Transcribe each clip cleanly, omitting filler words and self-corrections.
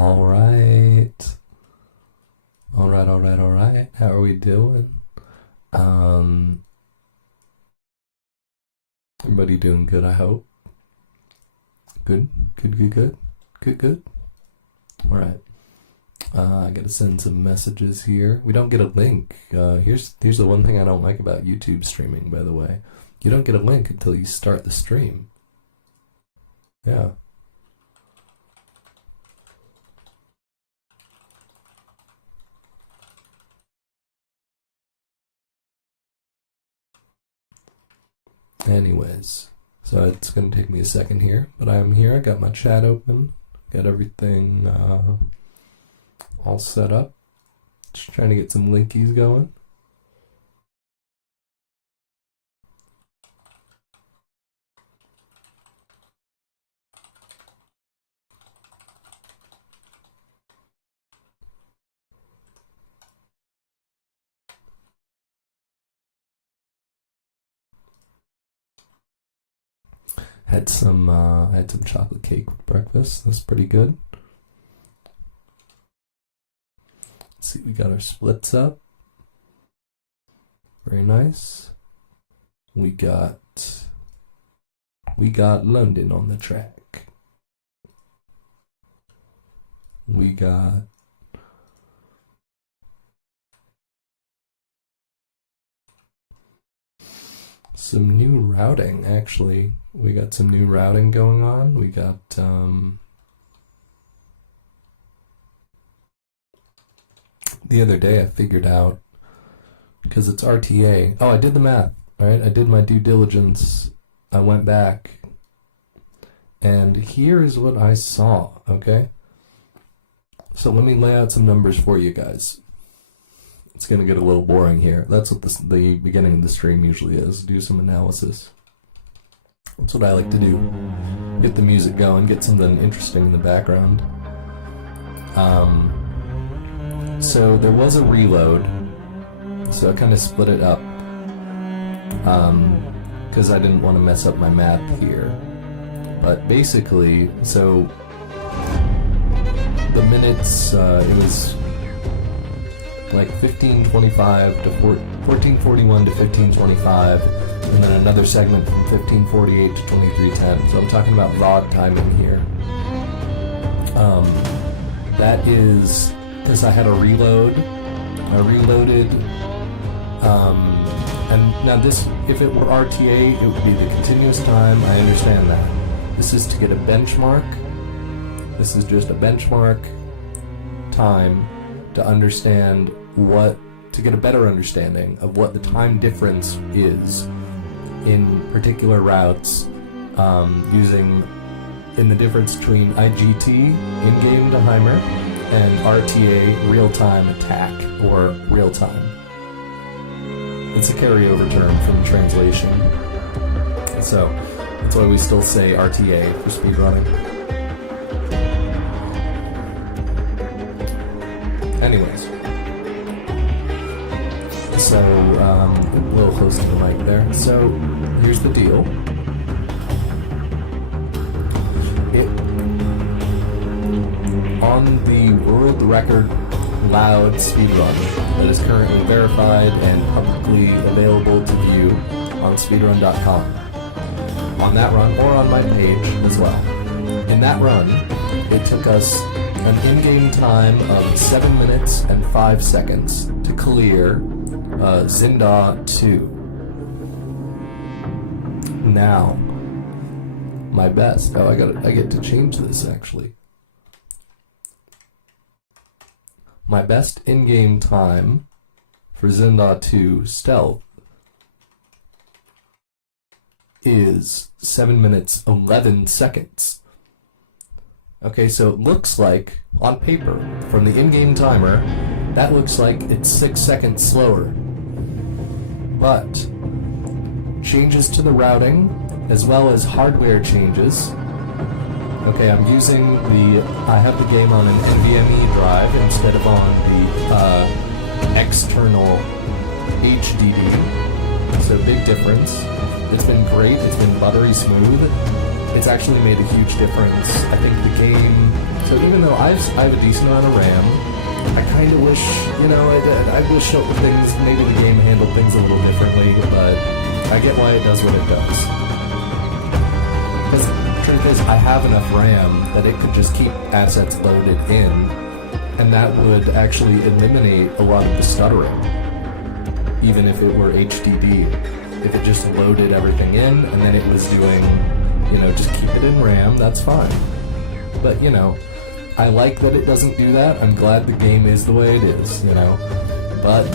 Alright. Alright. How are we doing? Everybody doing good, I hope. Good. Alright. I gotta send some messages here. We don't get a link. Here's the one thing I don't like about YouTube streaming, by the way. You don't get a link until you start the stream. Yeah. Anyways, so it's going to take me a second here, but I'm here. I got my chat open, got everything all set up. Just trying to get some linkies going. Had some chocolate cake with breakfast. That's pretty good. Let's see, we got our splits up. Very nice. We got London on the track. We got some new routing, actually. We got some new routing going on. We got the other day I figured out, because it's RTA. Oh, I did the math, right? I did my due diligence. I went back, and here's what I saw, okay? So let me lay out some numbers for you guys. It's going to get a little boring here. That's what the beginning of the stream usually is. Do some analysis. That's what I like to do. Get the music going, get something interesting in the background. So there was a reload, so I kind of split it up, because I didn't want to mess up my map here. But basically, so the minutes, it was like 1525 to 1441 to 1525, and then another segment from 1548 to 2310. So I'm talking about VOD timing here. That is because I had a reload. I reloaded, and now this, if it were RTA, it would be the continuous time. I understand that. This is to get a benchmark. This is just a benchmark time to understand to get a better understanding of what the time difference is in particular routes, using in the difference between IGT, in-game timer, and RTA, real-time attack, or real-time. It's a carryover term from translation. So that's why we still say RTA for speedrunning. Anyways. So, a little close to the mic there. So, here's the deal. On the world record loud speedrun that is currently verified and publicly available to view on speedrun.com. On that run, or on my page as well. In that run, it took us an in-game time of 7 minutes and 5 seconds to clear Zinda 2. Now, my best. Oh, I get to change this actually. My best in-game time for Zinda 2 Stealth is 7 minutes 11 seconds. Okay, so it looks like, on paper, from the in-game timer, that looks like it's 6 seconds slower. But changes to the routing, as well as hardware changes. Okay, I'm using I have the game on an NVMe drive instead of on the external HDD. So big difference. It's been great, it's been buttery smooth. It's actually made a huge difference. I think the game So even though I have a decent amount of RAM, I kind of wish, I wish things, maybe the game handled things a little differently, but I get why it does what it does. Because the truth is, I have enough RAM that it could just keep assets loaded in, and that would actually eliminate a lot of the stuttering, even if it were HDD. If it just loaded everything in, and then it was doing, just keep it in RAM, that's fine. But, I like that it doesn't do that. I'm glad the game is the way it is, But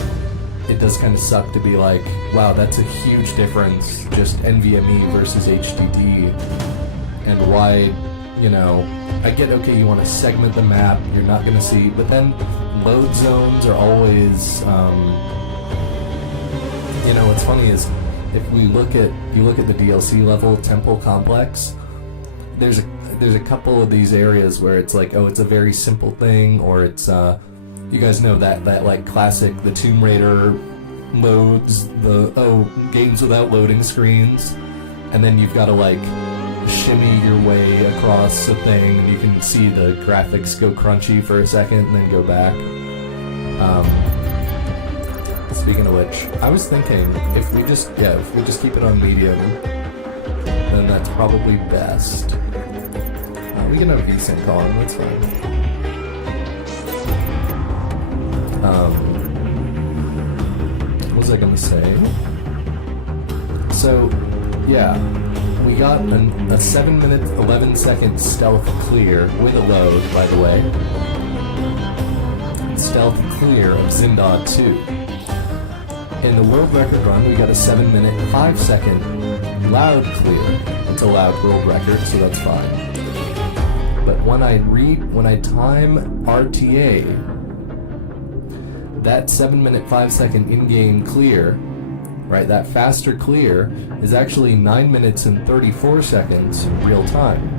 it does kind of suck to be like, wow, that's a huge difference, just NVMe versus HDD. And why, I get, okay, you want to segment the map, you're not going to see, but then load zones are always, what's funny is, if you look at the DLC level Temple Complex, there's a couple of these areas where it's like, oh, it's a very simple thing, or it's you guys know that like classic, the Tomb Raider modes, games without loading screens, and then you've got to like shimmy your way across a thing, and you can see the graphics go crunchy for a second and then go back. Speaking of which, I was thinking if we just keep it on medium, then that's probably best. We can have VSync on, that's fine. What was I gonna say? So, yeah, we got a 7-minute, 11-second stealth clear with a load, by the way. Stealth clear of Zindod 2. In the world record run, we got a 7-minute, 5-second loud clear. It's a loud world record, so that's fine. But when I time RTA, that 7-minute, 5-second in-game clear, right, that faster clear, is actually 9 minutes and 34 seconds real time.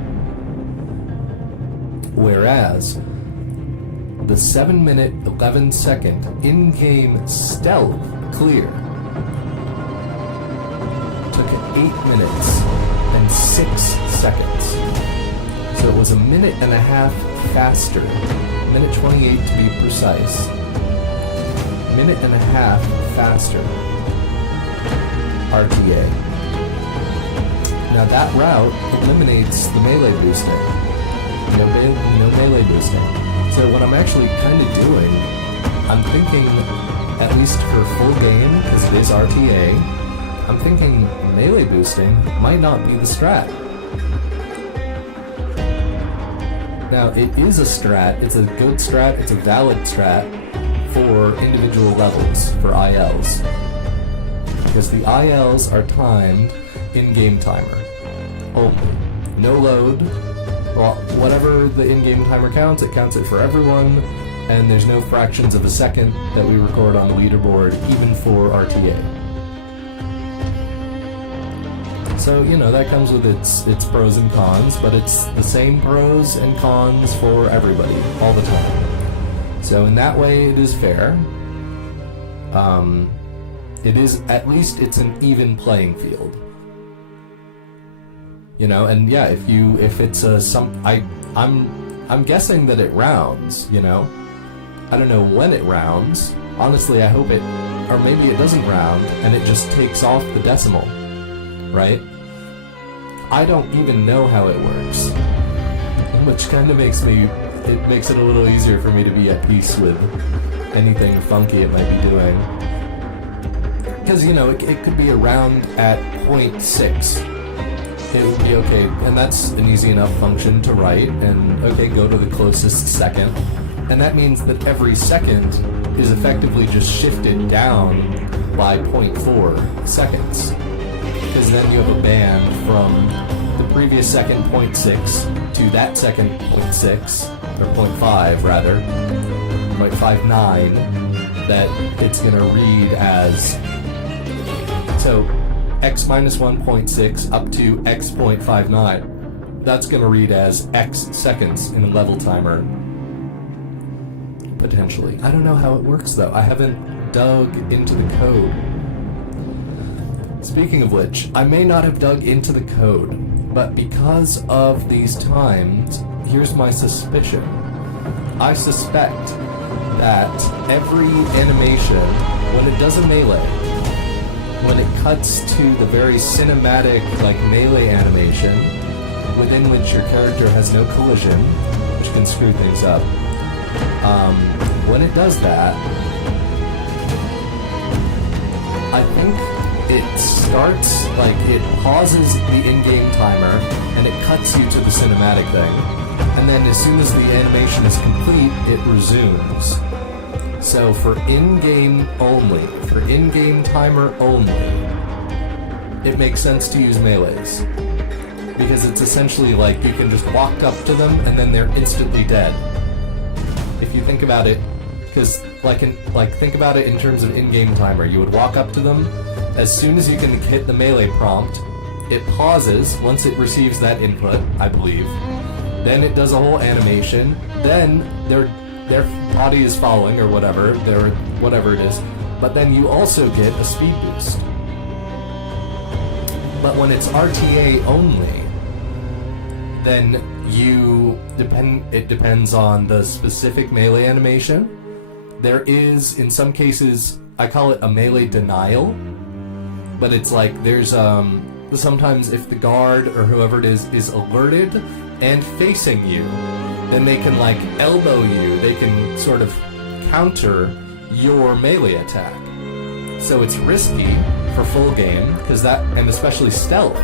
Whereas, the 7-minute, 11-second in-game stealth clear took 8 minutes and 6 seconds. So it was a minute and a half faster, minute 28 to be precise, minute and a half faster RTA. Now that route eliminates the melee boosting. No melee boosting. So what I'm actually kind of doing, I'm thinking, at least for Fullgame, because it is RTA, I'm thinking melee boosting might not be the strat. Now, it is a strat, it's a good strat, it's a valid strat for individual levels, for ILs. Because the ILs are timed in-game timer only. No load, well, whatever the in-game timer counts, it counts it for everyone, and there's no fractions of a second that we record on the leaderboard, even for RTA. So, that comes with its pros and cons, but it's the same pros and cons for everybody, all the time. So in that way, it is fair. It is, at least it's an even playing field. And yeah, if it's I'm guessing that it rounds, I don't know when it rounds. Honestly, I hope it, or maybe it doesn't round, and it just takes off the decimal, right? I don't even know how it works, which kind of makes it a little easier for me to be at peace with anything funky it might be doing. Because, it could be around at 0.6. It would be okay, and that's an easy enough function to write, and okay, go to the closest second. And that means that every second is effectively just shifted down by 0.4 seconds. Because then you have a band from the previous second 0.6 to that second 0.6, or 0.5 rather, 0.59, that it's going to read as, so x minus 1.6 up to x 0.59, that's going to read as x seconds in a level timer, potentially. I don't know how it works though, I haven't dug into the code. Speaking of which, I may not have dug into the code, but because of these times, here's my suspicion. I suspect that every animation, when it does a melee, when it cuts to the very cinematic, like, melee animation, within which your character has no collision, which can screw things up, when it does that, I think it starts, like, it pauses the in-game timer, and it cuts you to the cinematic thing. And then as soon as the animation is complete, it resumes. So for in-game only, for in-game timer only, it makes sense to use melees. Because it's essentially like you can just walk up to them and then they're instantly dead. If you think about it, because think about it in terms of in-game timer. You would walk up to them, as soon as you can hit the melee prompt, it pauses once it receives that input, I believe. Then it does a whole animation, then their body is falling or whatever it is, but then you also get a speed boost. But when it's RTA only, then it depends on the specific melee animation. There is, in some cases, I call it a melee denial, but it's like there's sometimes if the guard or whoever it is alerted and facing you, then they can, like, elbow you. They can sort of counter your melee attack. So it's risky for full game, and especially stealth,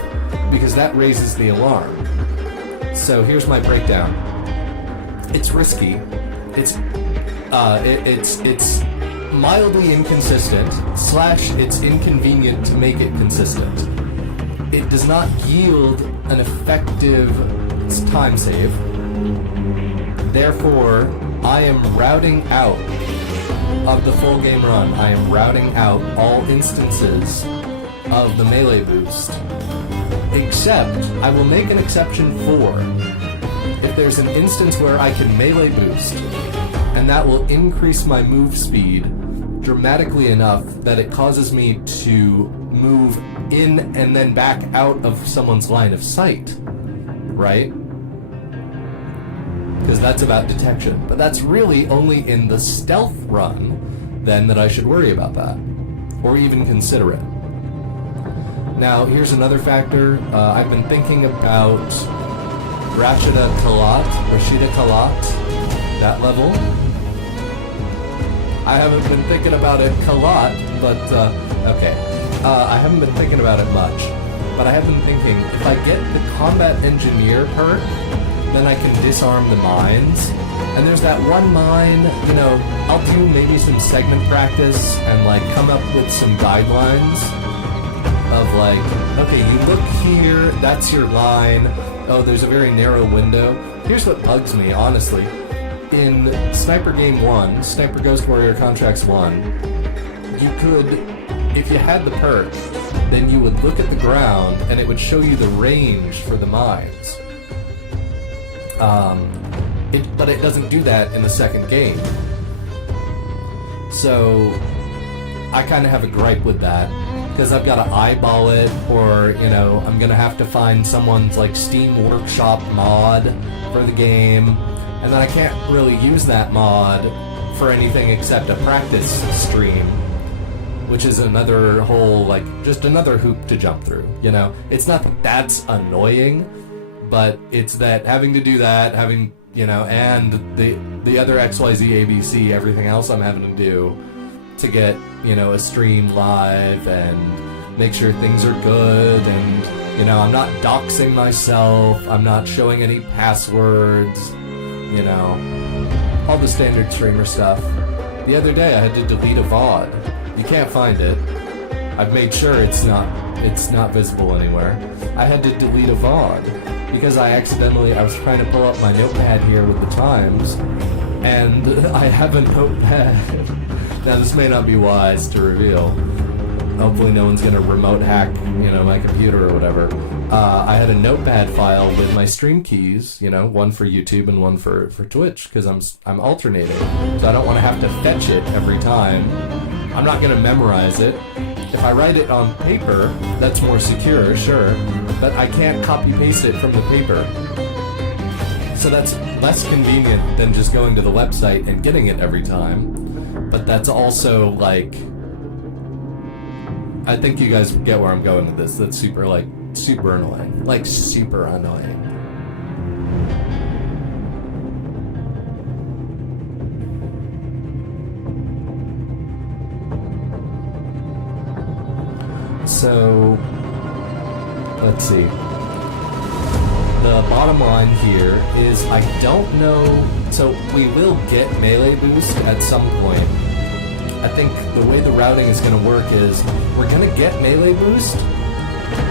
because that raises the alarm. So here's my breakdown. It's risky. It's mildly inconsistent / it's inconvenient to make it consistent. It does not yield an effective time save. Therefore, I am routing out of the full game run. I am routing out all instances of the melee boost. Except, I will make an exception for if there's an instance where I can melee boost, and that will increase my move speed dramatically enough that it causes me to move in and then back out of someone's line of sight, right? Because that's about detection. But that's really only in the stealth run, then, that I should worry about that, or even consider it. Now, here's another factor. I've been thinking about Rashida Kalat, that level. I haven't been thinking about it Kalat, but, okay. I haven't been thinking about it much, but I have been thinking, if I get the Combat Engineer perk, then I can disarm the mines. And there's that one mine, I'll do maybe some segment practice and, like, come up with some guidelines of, like, okay, you look here, that's your line. Oh, there's a very narrow window. Here's what bugs me, honestly. In Sniper Game 1, Sniper Ghost Warrior Contracts 1, you could, if you had the perk, then you would look at the ground and it would show you the range for the mines. But it doesn't do that in the second game. So I kind of have a gripe with that, because I've got to eyeball it, or, I'm going to have to find someone's, like, Steam Workshop mod for the game, and then I can't really use that mod for anything except a practice stream, which is another whole, like, just another hoop to jump through, It's not that that's annoying, but it's that having to do that, and the other XYZ ABC, everything else I'm having to do to get, a stream live and make sure things are good, and, I'm not doxing myself, I'm not showing any passwords, all the standard streamer stuff. The other day I had to delete a VOD. You can't find it. I've made sure it's not visible anywhere. I had to delete a VOD because I was trying to pull up my notepad here with the times, and I have a notepad. Now, this may not be wise to reveal. Hopefully no one's going to remote hack, my computer or whatever. I had a notepad file with my stream keys, one for YouTube and one for Twitch, because I'm alternating. So I don't want to have to fetch it every time. I'm not going to memorize it. If I write it on paper, that's more secure, sure, but I can't copy-paste it from the paper. So that's less convenient than just going to the website and getting it every time. But that's also, like... I think you guys get where I'm going with this. That's super annoying. Like, super annoying. So, let's see. The bottom line here is I don't know... So, we will get melee boost at some point. I think the way the routing is going to work is we're going to get melee boost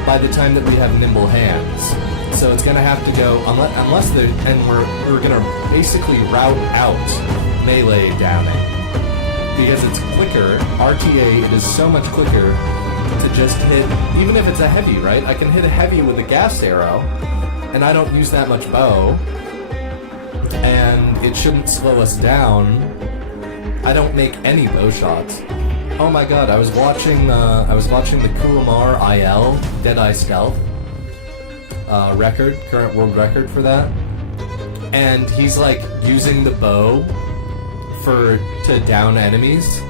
by the time that we have nimble hands. So it's going to have to go, unless they're... And we're going to basically route out melee downing. Because it's quicker, RTA, it is so much quicker to just hit, even if it's a heavy, right? I can hit a heavy with a gas arrow, and I don't use that much bow, and it shouldn't slow us down. I don't make any bow shots. Oh my god, I was watching the Kuamar IL, Deadeye Stealth, current world record for that, and he's like using the bow to down enemies.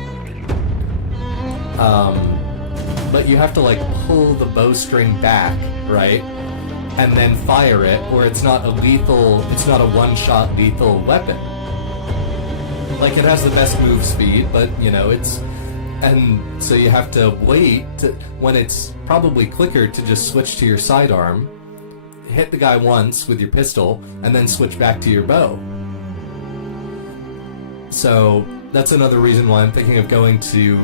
But you have to like pull the bowstring back, right? And then fire it, where it's not a one-shot lethal weapon. Like, it has the best move speed, but, you know, and so you have to wait when it's probably quicker to just switch to your sidearm, hit the guy once with your pistol, and then switch back to your bow. So that's another reason why I'm thinking of going to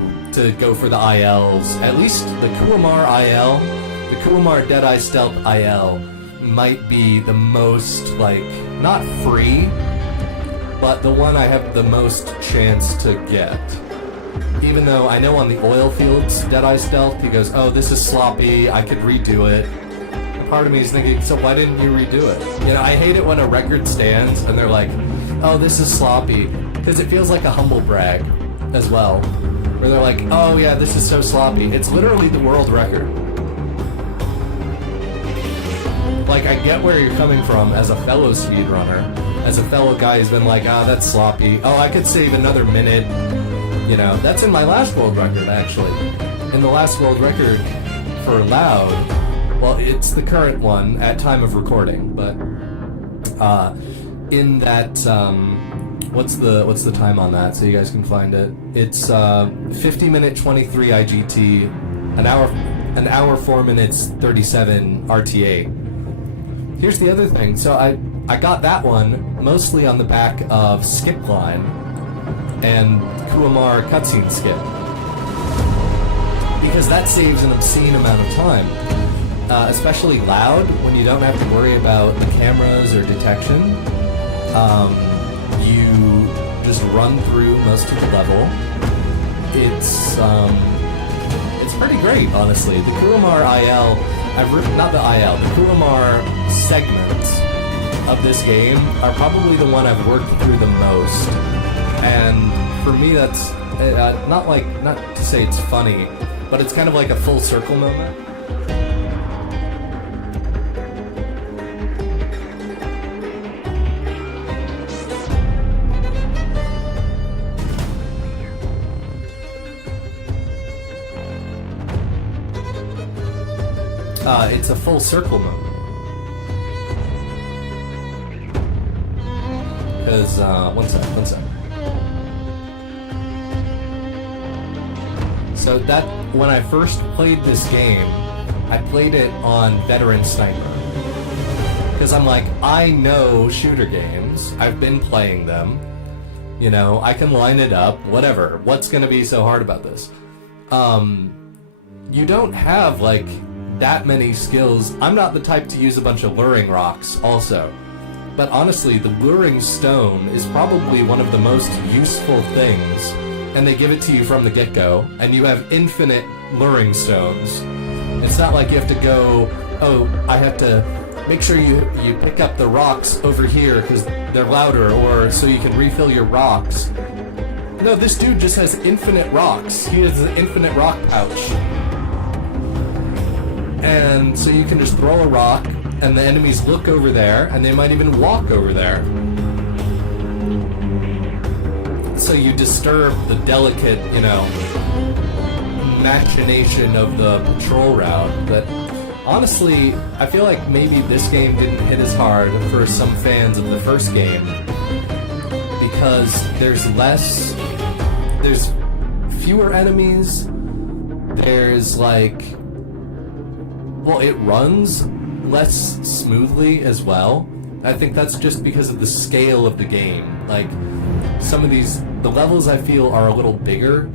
go for the ILs. At least the Kuamar IL, the Kuamar Deadeye Stealth IL might be the most, like, not free, but the one I have the most chance to get. Even though I know on the oil fields, Deadeye Stealth, he goes, oh, this is sloppy, I could redo it. And part of me is thinking, so why didn't you redo it? You know, I hate it when a record stands and they're like, oh, this is sloppy. Because it feels like a humble brag as well. Where they're like, oh yeah, this is so sloppy. It's literally the world record. Like, I get where you're coming from as a fellow speedrunner, as a fellow guy who's been like, that's sloppy. Oh, I could save another minute. You know, that's in my last world record, actually. In the last world record for loud, well, it's the current one at time of recording, but in that, what's the time on that so you guys can find it? It's 50 minute 23 IGT, an hour 4 minutes 37 RTA. Here's the other thing. So I got that one mostly on the back of Skip Line and Kuamar cutscene skip, because that saves an obscene amount of time, especially loud when you don't have to worry about the cameras or detection. You just run through most of the level. It's pretty great, honestly. The Kuamar IL, the Kuamar segments of this game are probably the one I've worked through the most. And for me, that's not to say it's funny, but it's kind of like a full circle moment. It's a full circle moment. Because, one sec. So that, when I first played this game, I played it on Veteran Sniper. Because I'm like, I know shooter games, I've been playing them, you know, I can line it up, whatever, what's gonna be so hard about this? You don't have, like, that many skills. I'm not the type to use a bunch of luring rocks, also. But honestly, the luring stone is probably one of the most useful things, and they give it to you from the get-go, and you have infinite luring stones. It's not like you have to go, oh, I have to make sure you pick up the rocks over here because they're louder, or so you can refill your rocks. No, this dude just has infinite rocks. He has an infinite rock pouch. And so you can just throw a rock, and the enemies look over there, and they might even walk over there. So you disturb the delicate, machination of the patrol route. But honestly, I feel like maybe this game didn't hit as hard for some fans of the first game because there's fewer enemies. There's it runs less smoothly as well. I think that's just because of the scale of the game. Like, some of the levels I feel are a little bigger.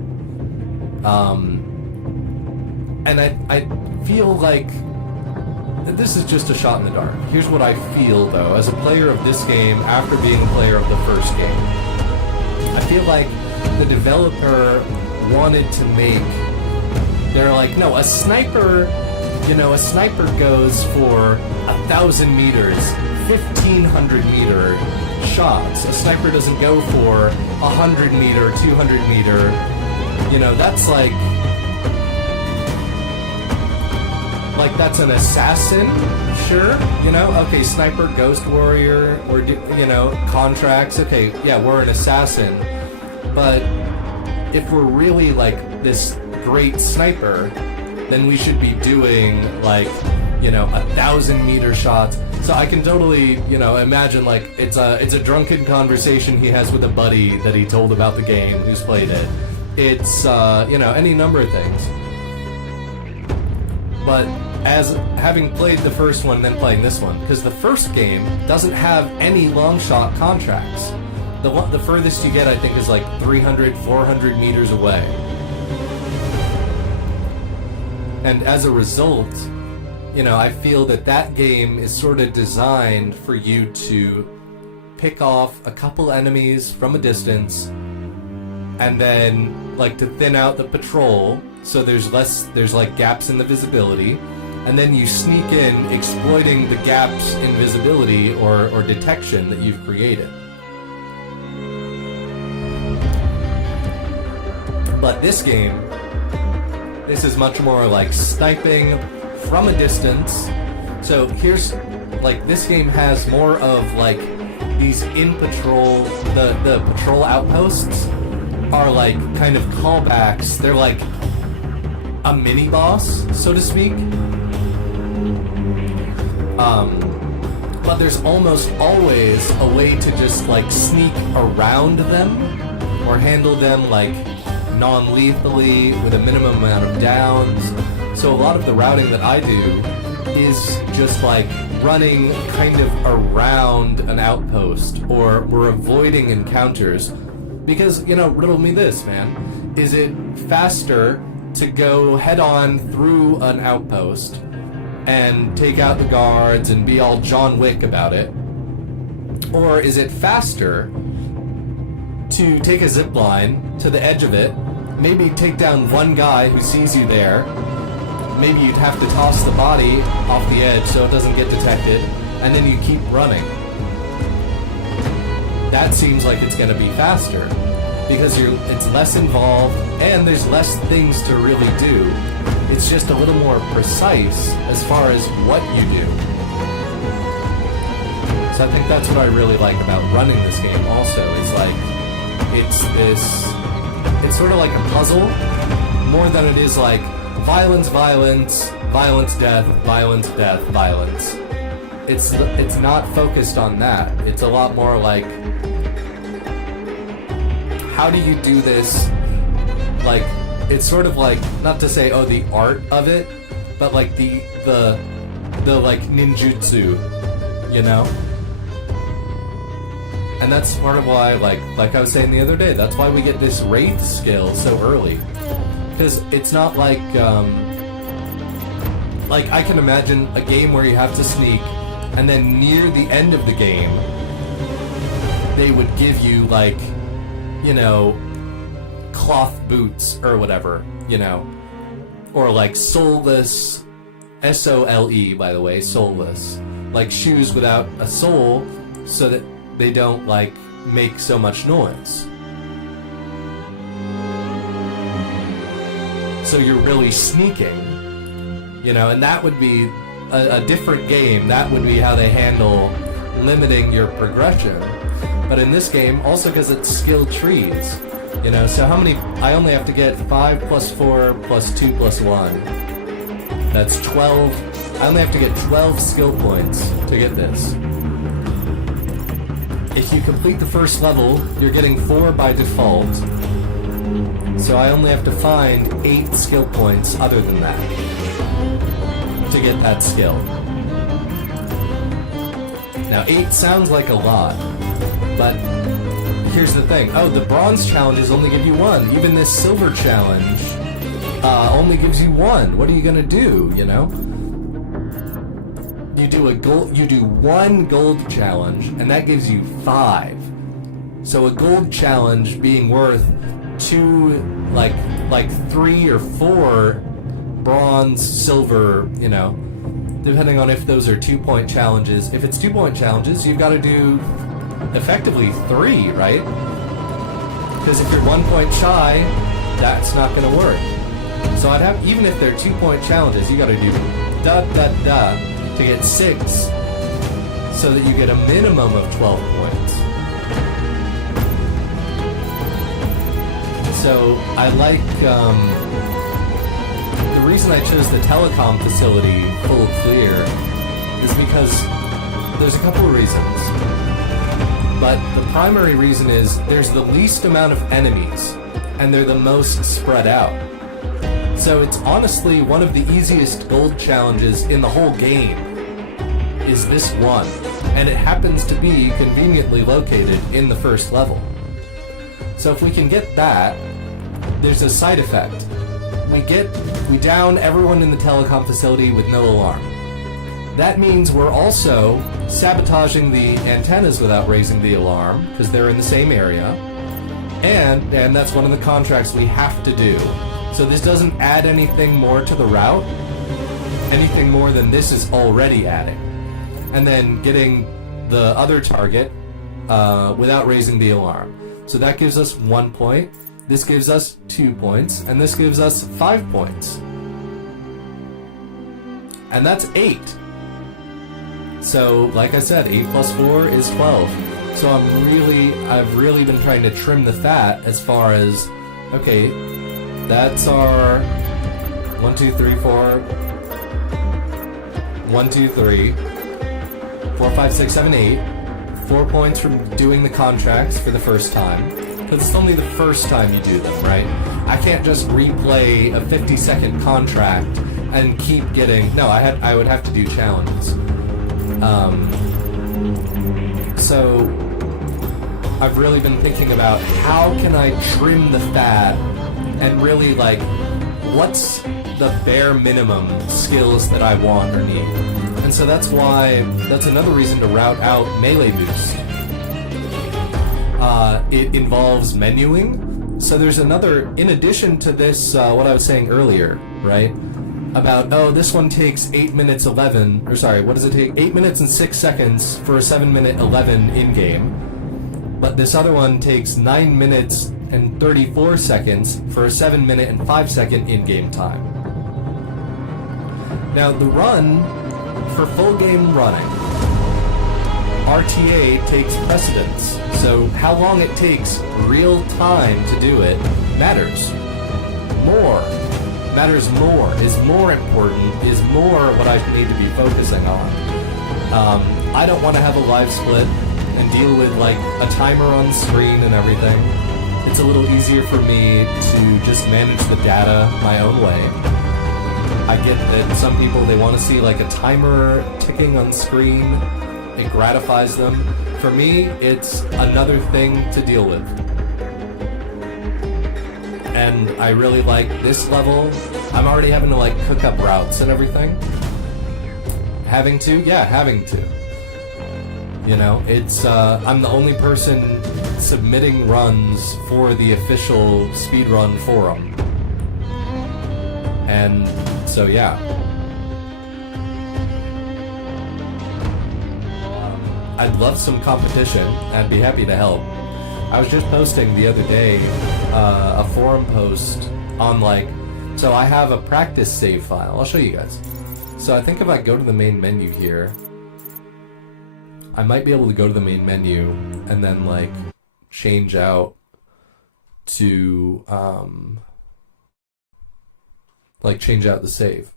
And I feel like this is just a shot in the dark. Here's what I feel, though, as a player of this game after being a player of the first game. I feel like the developer wanted to make... They're like, no, a sniper goes for 1,000 meters, 1,500 meter shots. A sniper doesn't go for 100 meter, 200 meter. That's like that's an assassin, sure. Okay, sniper, ghost warrior, or contracts. Okay, yeah, we're an assassin. But if we're really this great sniper, then we should be doing 1,000 meter shots. So I can totally, imagine it's a drunken conversation he has with a buddy that he told about the game, who's played it. It's any number of things. But as having played the first one and then playing this one, because the first game doesn't have any long shot contracts. The furthest you get, I think, is 300, 400 meters away. And as a result, I feel that game is sort of designed for you to pick off a couple enemies from a distance, and then to thin out the patrol, so there's gaps in the visibility, and then you sneak in, exploiting the gaps in visibility or detection that you've created. But this game, this is much more sniping from a distance. So here's this game has more of these in patrol, the patrol outposts are kind of callbacks. They're a mini boss, so to speak. But there's almost always a way to just sneak around them or handle them non-lethally with a minimum amount of downs. So a lot of the routing that I do is just running kind of around an outpost, or we're avoiding encounters. Because, riddle me this, man. Is it faster to go head-on through an outpost and take out the guards and be all John Wick about it? Or is it faster to take a zip line to the edge of it, maybe take down one guy who sees you there, maybe you'd have to toss the body off the edge so it doesn't get detected, and then you keep running? That seems like it's going to be faster, because it's less involved, and there's less things to really do. It's just a little more precise as far as what you do. So I think that's what I really like about running this game also, is it's sort of like a puzzle, more than it is violence, violence, violence, death, violence, death, violence. It's not focused on that. It's a lot more how do you do this? It's sort of not to say, the art of it, but the ninjutsu, And that's part of why, like I was saying the other day, that's why we get this Wraith skill so early. Because it's not I can imagine a game where you have to sneak, and then near the end of the game, they would give you, cloth boots or whatever, or soulless, S-O-L-E, by the way, soulless, shoes without a sole, so that they don't make so much noise. So you're really sneaking, and that would be a different game, that would be how they handle limiting your progression. But in this game, also because it's skill trees, you know, so how many, I only have to get 5 plus 4 plus 2 plus 1. That's 12. I only have to get 12 skill points to get this. If you complete the first level, you're getting 4 by default. So I only have to find 8 skill points other than that to get that skill. Now 8 sounds like a lot, but here's the thing. Oh, the bronze challenges only give you 1. Even this silver challenge only gives you 1. What are you gonna do, you know? You do 1 gold challenge, and that gives you 5. So a gold challenge being worth 2, like 3 or 4 bronze, silver, you know, depending on if those are 2-point challenges. If it's 2-point challenges, you've got to do effectively 3, right? Because if you're 1 point shy, that's not going to work. So I'd have, even if they're 2-point challenges, you got to do to get 6, so that you get a minimum of 12 points. So I like, the reason I chose the telecom facility full clear is because there's a couple of reasons. But the primary reason is there's the least amount of enemies, and they're the most spread out. So it's honestly one of the easiest gold challenges in the whole game, is this one. And it happens to be conveniently located in the first level. So if we can get that, there's a side effect. We down everyone in the telecom facility with no alarm. That means we're also sabotaging the antennas without raising the alarm, because they're in the same area. And that's one of the contracts we have to do. So this doesn't add anything more to the route. Anything more than this is already adding. And then getting the other target without raising the alarm. So that gives us 1 point. This gives us 2 points, and this gives us 5 points. And that's 8. So, like I said, 8 plus 4 is 12. So I've really been trying to trim the fat as far as, okay, that's our 1, 2, 3, 4, 1, 2, 3, 4, 5, 6, 7, 8. 4 points from doing the contracts for the first time. Because it's only the first time you do them, right? I can't just replay a 50-second contract and keep getting... No, I would have to do challenges. So I've really been thinking about how can I trim the fat and really, like, what's the bare minimum skills that I want or need. And so that's another reason to route out melee boost. It involves menuing. So there's another, in addition to this, what I was saying earlier, right? About, oh, this one takes 8 minutes 11, or sorry, what does it take? 8 minutes and 6 seconds for a 7-minute 11 in-game. But this other one takes 9 minutes and 34 seconds for a 7-minute and 5-second in-game time. Now, the run, for full game running, RTA takes precedence. So how long it takes real time to do it matters more. Is more important, is more what I need to be focusing on. I don't want to have a live split and deal with like a timer on screen and everything. It's a little easier for me to just manage the data my own way. I get that some people, they want to see like a timer ticking on screen. It gratifies them. For me, it's another thing to deal with. And I really like this level. I'm already having to like cook up routes and everything. Having to. You know, it's, I'm the only person submitting runs for the official speedrun forum. And so, yeah. I'd love some competition. I'd be happy to help. I was just posting the other day a forum post on like, so I have a practice save file. I'll show you guys. So I think if I go to the main menu here, I might be able to go to the main menu and then like change out to like change out the save.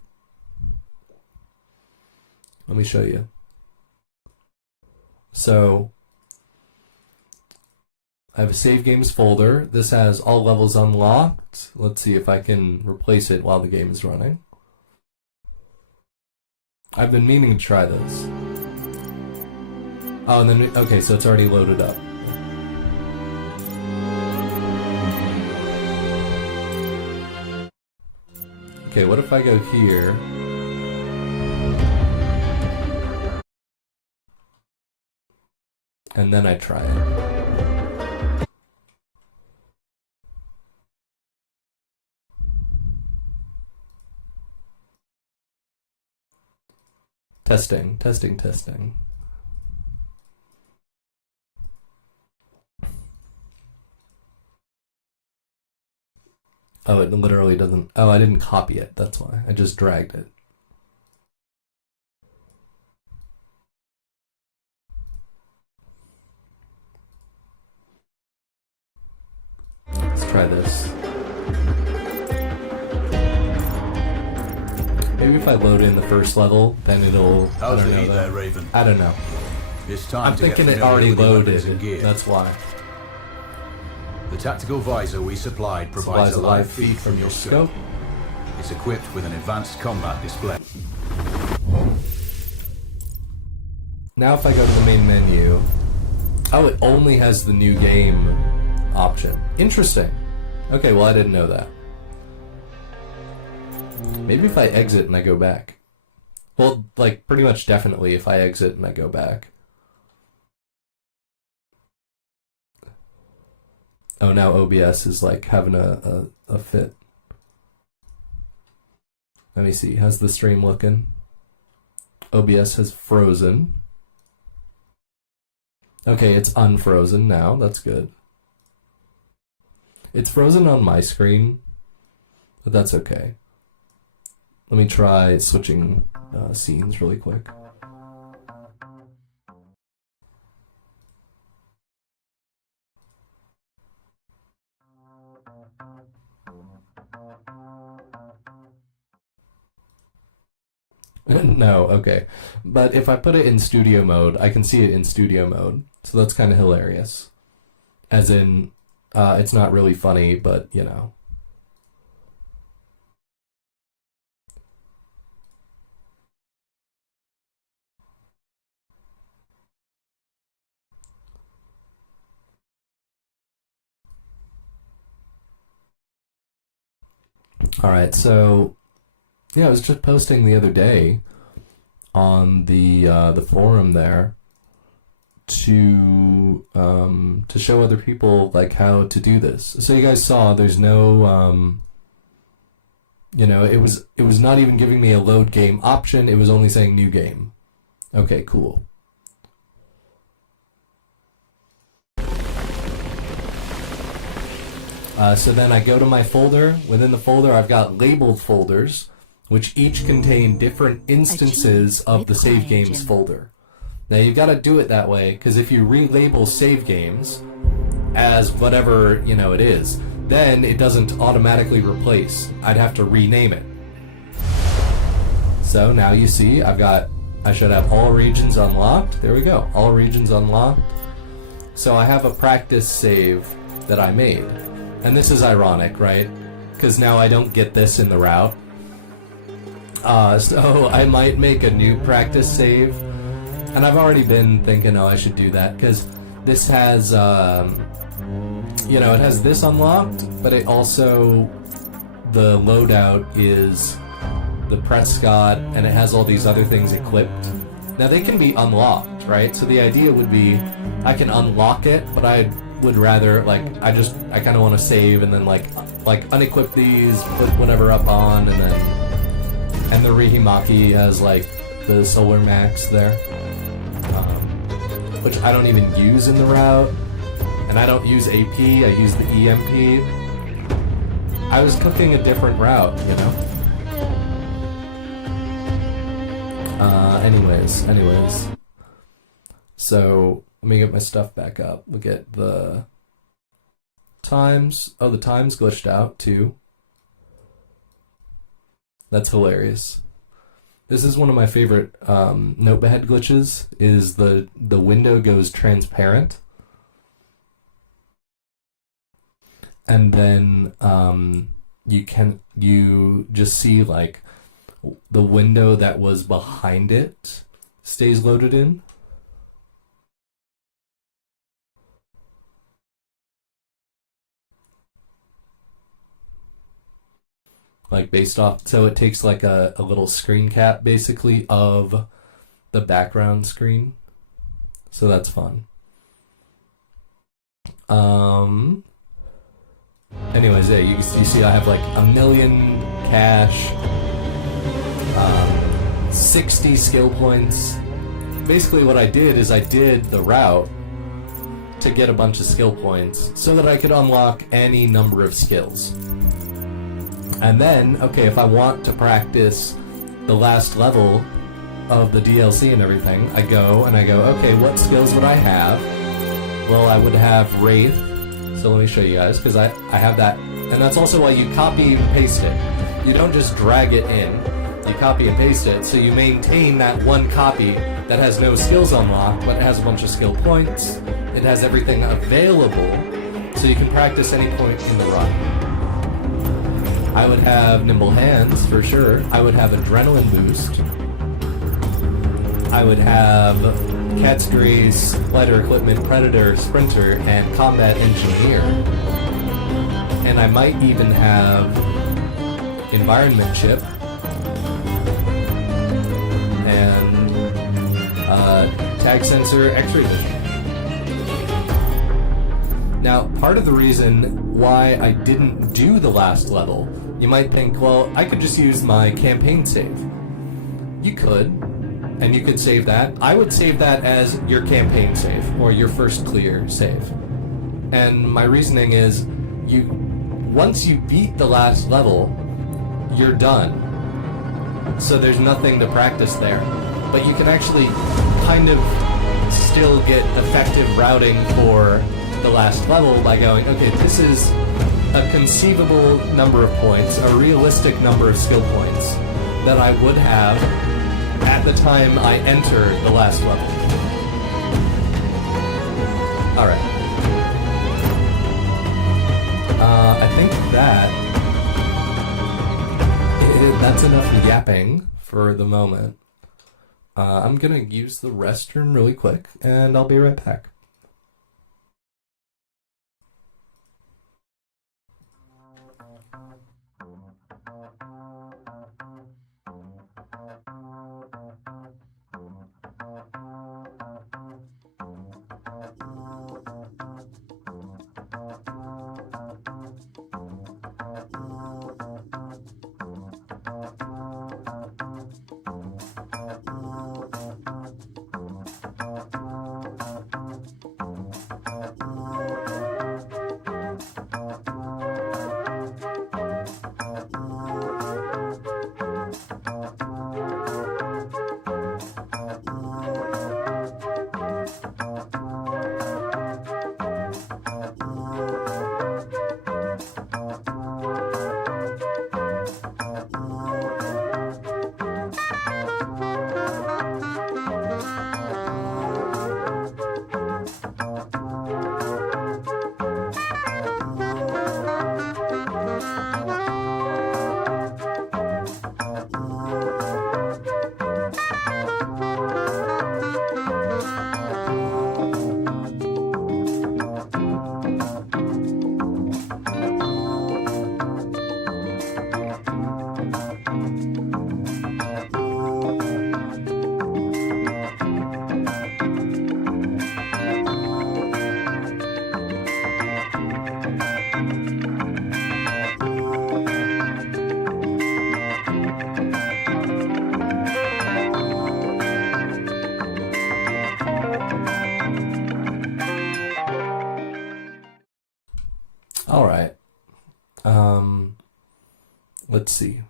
Let me show you. So I have a save games folder. This has all levels unlocked. Let's see if I can replace it while the game is running. I've been meaning to try this. Oh, and then, okay, so it's already loaded up. Okay, what if I go here? And then I try it. Testing, testing, testing. Oh, it literally doesn't... Oh, I didn't copy it, that's why. I just dragged it. Let's try this. Maybe if I load in the first level, then it'll... How's the heat there, Raven? I don't know. It's time I'm to thinking get it already with the loaded, weapons and gear. that's why. The tactical visor we supplied provides a live feed from your scope. It's equipped with an advanced combat display. Now if I go to the main menu... Oh, it only has the new game option. Interesting. Okay, well I didn't know that. Maybe if I exit and I go back. Well, like, pretty much definitely if I exit and I go back. Oh, now OBS is like having a fit. Let me see. How's the stream looking? OBS has frozen. Okay, it's unfrozen now. That's good. It's frozen on my screen, but that's okay. Let me try switching scenes really quick. No, okay. But if I put it in studio mode, I can see it in studio mode. So that's kind of hilarious. As in, it's not really funny, but, you know. Alright, so... Yeah, I was just posting the other day on the forum there to show other people like how to do this. So you guys saw there's no you know, it was not even giving me a load game option, it was only saying new game. Okay, cool. So then I go to my folder. Within the folder I've got labeled folders, which each contain different instances of the save games folder. Now you've got to do it that way, because if you relabel save games as whatever, you know, it is, then it doesn't automatically replace. I'd have to rename it. So now you see I should have all regions unlocked. There we go, all regions unlocked. So I have a practice save that I made. And this is ironic, right? Because now I don't get this in the route. So I might make a new practice save. And I've already been thinking, oh, I should do that. Because this has, you know, it has this unlocked, but it also, the loadout is the Prescott, and it has all these other things equipped. Now they can be unlocked, right? So the idea would be, I can unlock it, but I would rather, like, I kind of want to save and then like unequip these, put whatever up on, and then... And the Rihimaki has, like, the Solar Max there, which I don't even use in the route, and I don't use AP, I use the EMP. I was cooking a different route, you know? Anyways. So, let me get my stuff back up. We'll get the times. Oh, the times glitched out, too. That's hilarious. This is one of my favorite notepad glitches, is the window goes transparent. And then you just see like the window that was behind it stays loaded in. Like based off, so it takes like a little screen cap basically of the background screen. So that's fun. Anyways, yeah, you see I have like 1 million cash, 60 skill points. Basically what I did is I did the route to get a bunch of skill points so that I could unlock any number of skills. And then, okay, if I want to practice the last level of the DLC and everything, I go, okay, what skills would I have? Well, I would have Wraith. So let me show you guys, because I have that. And that's also why you copy and paste it. You don't just drag it in. You copy and paste it, so you maintain that one copy that has no skills unlocked, but it has a bunch of skill points. It has everything available, so you can practice any point in the run. I would have Nimble Hands, for sure. I would have Adrenaline Boost. I would have Cat's Grease, Lighter Equipment, Predator, Sprinter, and Combat Engineer. And I might even have Environment Chip and Tag Sensor X-Ray Vision. Now, part of the reason why I didn't do the last level, you might think, well, I could just use my campaign save. You could, and you could save that. I would save that as your campaign save, or your first clear save. And my reasoning is, once you beat the last level, you're done. So there's nothing to practice there. But you can actually kind of still get effective routing for the last level by going, okay, this is a conceivable number of points, a realistic number of skill points that I would have at the time I enter the last level. Alright. I think that's enough yapping for the moment. I'm gonna use the restroom really quick, and I'll be right back. Alright. Let's see.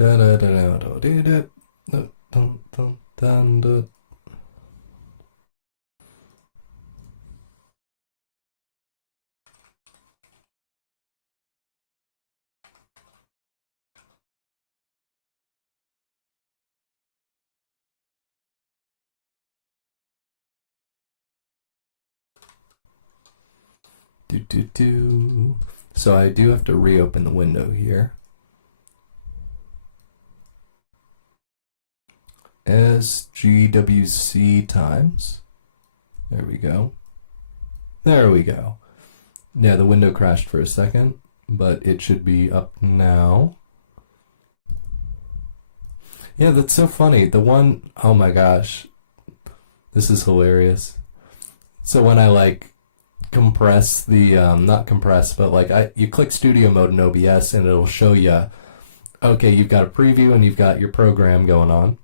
So I do have to reopen the window here. SGWC times. There we go. There we go. Yeah, the window crashed for a second, but it should be up now. Yeah, that's so funny. The one, oh my gosh. This is hilarious. So when I like compress the, not compress, but like you click studio mode in OBS and it'll show you, okay, you've got a preview and you've got your program going on.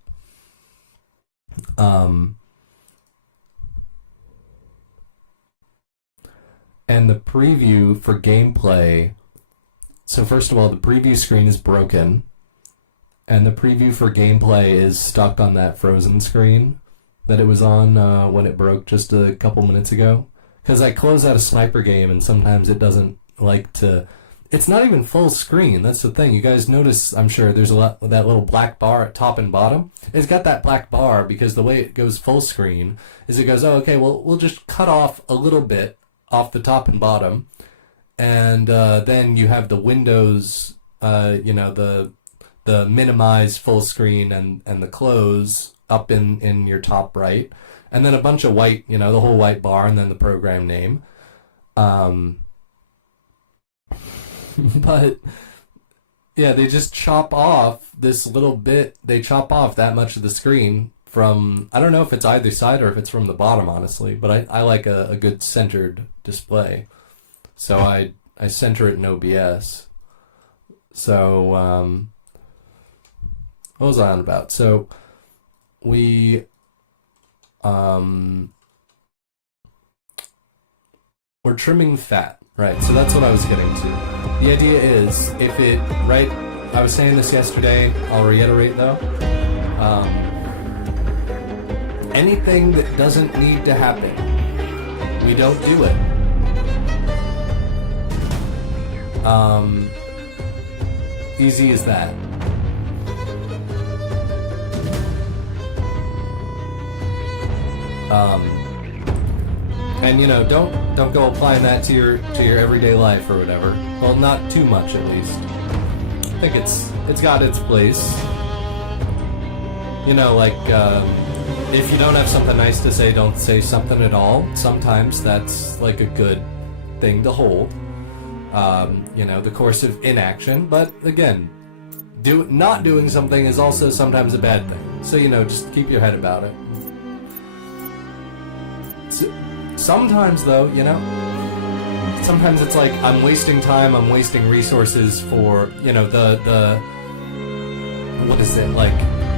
And the preview for gameplay, so first of all, the preview screen is broken, and the preview for gameplay is stuck on that frozen screen that it was on when it broke just a couple minutes ago. Because I close out a sniper game, and sometimes it doesn't like to... It's not even full screen, that's the thing. You guys notice, I'm sure, there's that little black bar at top and bottom. It's got that black bar because the way it goes full screen is it goes, oh, okay, well, we'll just cut off a little bit off the top and bottom, and then you have the windows, the minimize full screen and the close up in your top right, and then a bunch of white, the whole white bar, and then the program name. But yeah, they just chop off this little bit. They chop off that much of the screen from, I don't know if it's either side or if it's from the bottom, honestly, but I like a good centered display. So I center it in OBS. So, what was I on about? So, we're trimming fat, right? So that's what I was getting to. The idea is, I was saying this yesterday, I'll reiterate though, anything that doesn't need to happen, we don't do it. Easy as that. And don't go applying that to your everyday life or whatever. Well, not too much at least. I think it's got its place. If you don't have something nice to say, don't say something at all. Sometimes that's like a good thing to hold. The course of inaction. But again, not doing something is also sometimes a bad thing. So, just keep your head about it. Sometimes though, sometimes it's like I'm wasting time, I'm wasting resources for, the what is it, like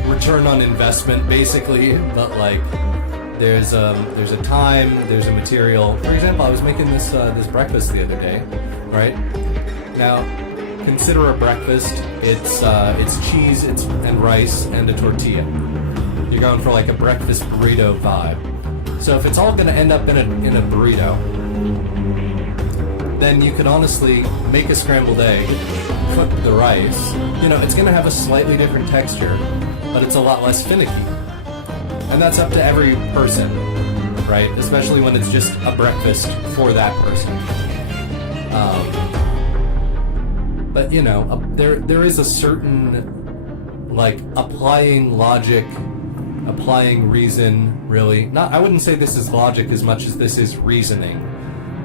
return on investment basically, but like there's a time, there's a material. For example, I was making this breakfast the other day, right? Now, consider a breakfast, it's cheese, and rice and a tortilla. You're going for like a breakfast burrito vibe. So if it's all going to end up in a burrito, then you can honestly make a scrambled egg, cook the rice. It's going to have a slightly different texture, but it's a lot less finicky. And that's up to every person, right? Especially when it's just a breakfast for that person. But there is a certain like applying logic, applying reason, really. I wouldn't say this is logic as much as this is reasoning,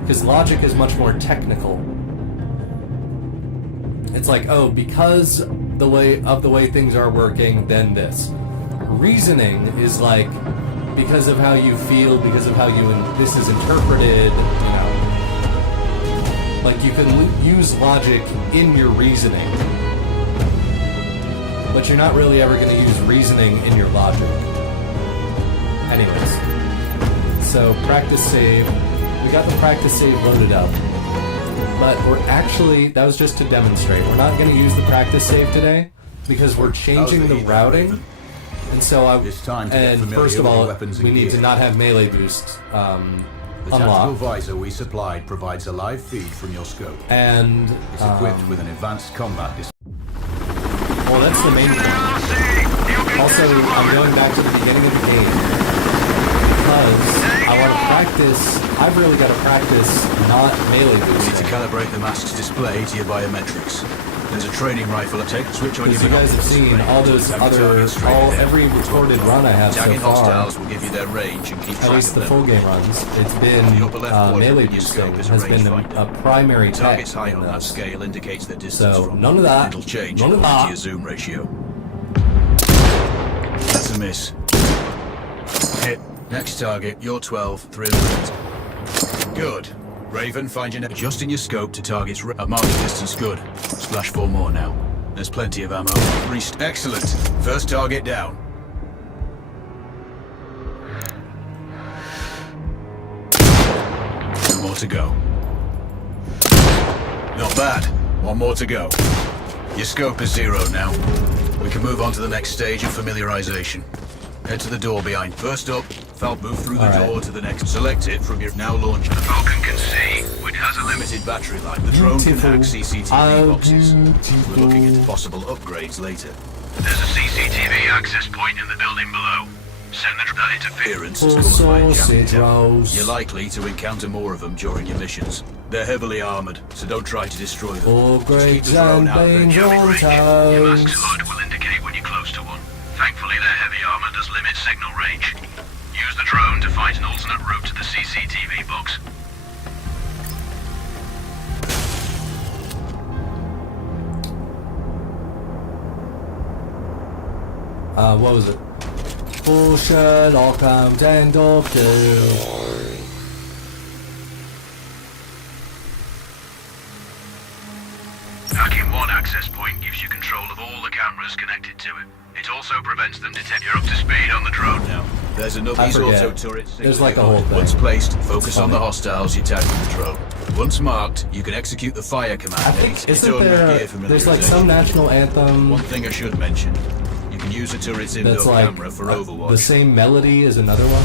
because logic is much more technical. It's like, oh, because the way things are working, then this. Reasoning is like, because of how you feel, because of how this is interpreted, Like you can use logic in your reasoning, but you're not really ever going to use reasoning in your logic. Anyways, so practice save. We got the practice save loaded up, but that was just to demonstrate. We're not going to use the practice save today. because we're changing the routing, and so It's time to get and familiar first of with all, weapons we and need to gear. not have melee boost The tactical unlocked, visor we supplied provides a live feed from your scope. and It's equipped with an advanced combat display. well, that's the main thing. Also, I'm going back to the beginning of the game because I want to practice. I've really got to practice not melee You need to boosting. calibrate the mask's display to your biometrics. There's a training rifle uptake. Switch on your Because you guys have seen all those every recorded run I have so Tagging far, hostiles will give you their range and keep at track least of the them. full game runs, it's been The upper left quadrant melee in your boosting scope is a has been rangefinder. a primary tech Target's height in on that this. scale indicates the distance So from none of that, It'll change none of according to that. your zoom ratio. That's a miss. Hit. Next target, you're 12, 300. Good. Raven, find your adjusting your scope to targets at marking distance. Good. Splash 4 more now. There's plenty of ammo. Excellent. First target down. Two more to go. Not bad. One more to go. Your scope is 0 now. We can move on to the next stage of familiarization. Head to the door behind. First up, Falp, move through the door to the next. Select it from your now launch. The Falcon can see. It has a limited battery life. The drone can hack CCTV boxes. We're looking into possible upgrades later. There's a CCTV access point in the building below. Send the interference is caused by a jamming tower. You're likely to encounter more of them during your missions. They're heavily armored, so don't try to destroy them. Just keep the drone out of their jamming range. Your mask's HUD will indicate when you're close to one. Thankfully, their heavy armor does limit signal range. Use the drone to find an alternate route to the CCTV box. What was it? Bullshit, all content of doom. Hacking one access point gives you control of all the cameras connected to it. It also prevents them detecting. You're up to speed on the drone now. There's another I forget. auto turret. There's like a whole thing. Once placed, focus on funny. the hostiles you tag with the drone. Once marked, you can execute the fire command. I think It's isn't ordinary there? gear There's like some familiarization. national anthem One thing I should mention. You can use a turret's indoor that's like camera for Overwatch. the same melody as another one.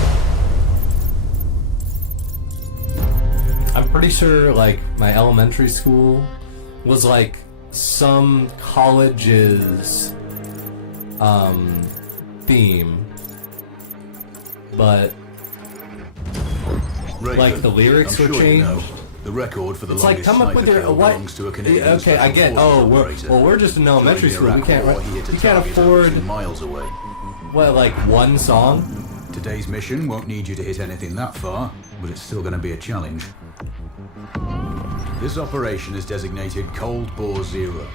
I'm pretty sure like my elementary school was like some college's theme, but Raven, like the lyrics I'm were sure you changed. know, the record for the It's like longest come up with sniper your kill what? belongs to a Canadian Okay, I special get. forces Oh, operator. we're just in elementary During the school. We Iraq can't. War, he hit a We can't target afford 2 miles away. what like one song. Today's mission won't need you to hit anything that far, but it's still going to be a challenge. This operation is designated Cold Bore Zero.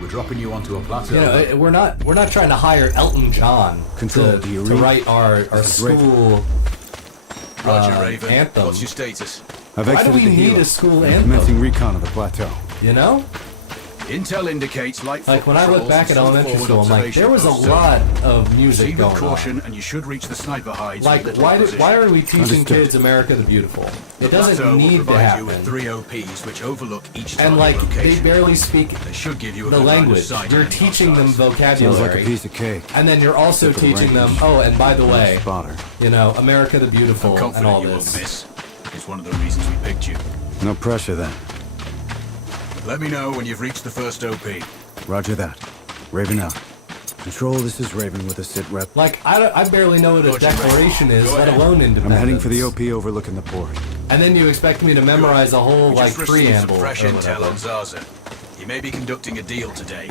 We're dropping you onto a plateau. You know, we're not trying to hire Elton John Control, do you to read? write our This is Raven. school Roger, Raven. anthem. What's your status? I've Why do exited we the need Helo. a school I'm anthem? commencing recon of the plateau. You know, Intel indicates light like when I look back at elementary school, I'm like, there was a lot of music Proceed going with on. caution, and you should reach the sniper hides. Like, with little why precision. are we teaching Understood. kids America the Beautiful? The It doesn't plateau will need to provide you with happen. 3 OPs, which overlook each And target like, they location. barely speak They should give you a the good line of language. sight You're on any teaching them hostiles. Sounds like a vocabulary. piece of cake. And then you're also Except for the teaching them, range. oh, and by the way, Spotter. you know, America the Beautiful I'm and confident all you won't this. miss. It's one of the reasons we picked you. No pressure then. Let me know when you've reached the first OP. Roger that. Raven out. Control, this is Raven with a sit rep. Like, I barely know what a Roger, declaration is, Go let ahead. alone I'm independence. heading for the OP overlooking the port. And then you expect me to memorize a whole, We like, just received some preamble or fresh intel whatever. on Zaza. He may be conducting a deal today.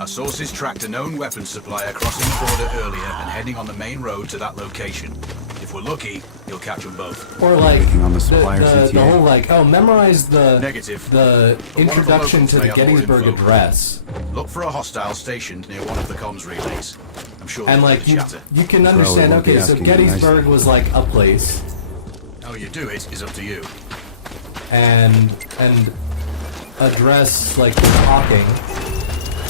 Our sources tracked a known weapons supplier crossing the border earlier and heading on the main road to that location. If we're lucky, you'll catch them both. Or like, Working on the supplier's the ETA. whole, like, oh, memorize the Negative. the But one of the introduction locals to may the have more Gettysburg info. Address. Look for a hostile stationed near one of the comms relays. I'm sure And they'll like, hear you, the chatter. you can Probably understand, won't be okay, so asking you Gettysburg nicely. was like a place, How you do it is up to you. and address, like, the talking.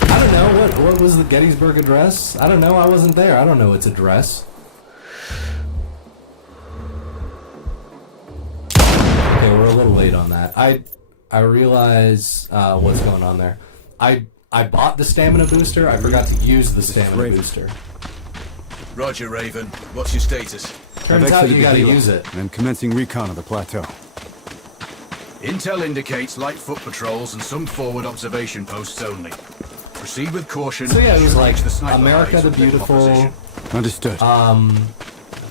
I don't know, what was the Gettysburg Address? I don't know, I wasn't there, I don't know its address. Okay, we're a little late on that. I realize what's going on there. I I bought the stamina booster. I forgot to use the stamina Raven. booster. Roger, Raven. What's your status? Turns I've out exited you the gotta helo, use it. and I'm commencing recon of the plateau. Intel indicates light foot patrols and some forward observation posts only. Proceed with caution. So yeah, it was Should like reach the sniper America heights the with little Beautiful. opposition. Understood.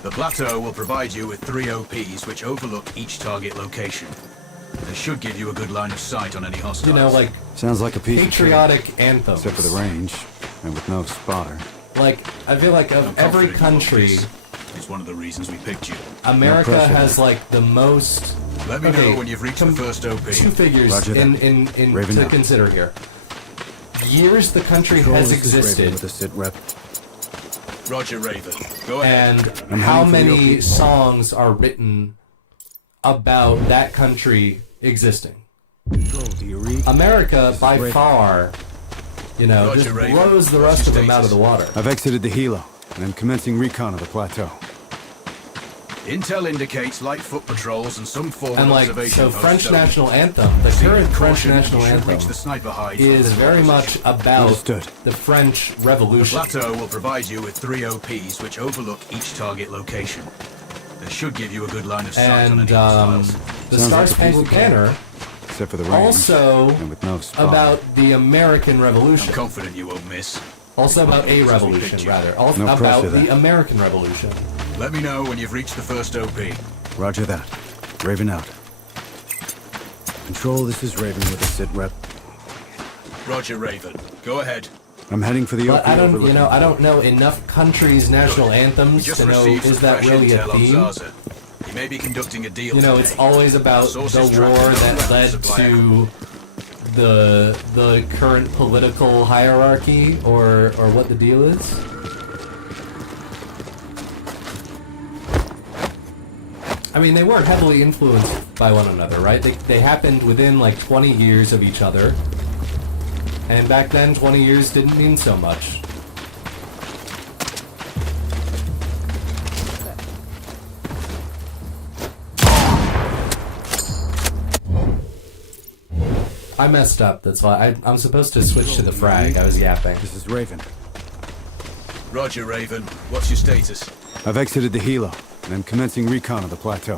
The plateau will provide you with 3 OPs which overlook each target location. They should give you a good line of sight on any hostiles. You know, like Sounds like a piece of patriotic cake, anthems. except for the range, and with no spotter. Like, I feel like of I'm every confident you won't country, miss. It's one of the reasons we picked you. America pressure. has like the most. Let me know when you've reached the first OP. Two figures Roger that. in Raven to out. consider here. Years the country Control, has this is Raven existed, with a sit rep. Roger, Raven. Go ahead. and I'm how heading for the many OP. songs are written about that country existing. Control, do you read? America, by Raven. far, you know, Roger, just Raven. blows the rest of them out of the water. I've exited the helo, and I'm commencing recon of the plateau. Intel indicates light foot patrols and some forward And like, observation so posts French only. national anthem, the Proceed current with French caution. national You should anthem reach the sniper heights with is little very opposition. much about Understood. the French The Revolution. plateau will provide you with 3 OPs which overlook each target location. They should give you a good line of sight on And any hostiles. the Sounds Star like a piece Spangled of cake. Banner, Except for the range, also and with no spotter. about the American I'm Revolution. confident you won't miss. Also about a Reasons we revolution, picked you. rather. No About pressure the then. American Revolution. Let me know when you've reached the first OP. Roger that. Raven out. Control, this is Raven with a sit rep. Roger, Raven. Go ahead. I'm heading for the But OP I don't, overlooking. I don't know enough countries' national We anthems just to know, received is some that fresh really a intel on theme? Zaza. He may be conducting a deal You know, today. it's always about the war Sources track no that weapons led supply. to the current political hierarchy, or what the deal is. I mean, they weren't heavily influenced by one another, right? They happened within like 20 years of each other. And back then, 20 years didn't mean so much. I messed up, that's why. I'm supposed to switch to the frag. I was yapping. This is Raven. Roger, Raven. What's your status? I've exited the helo, and I'm commencing recon of the plateau.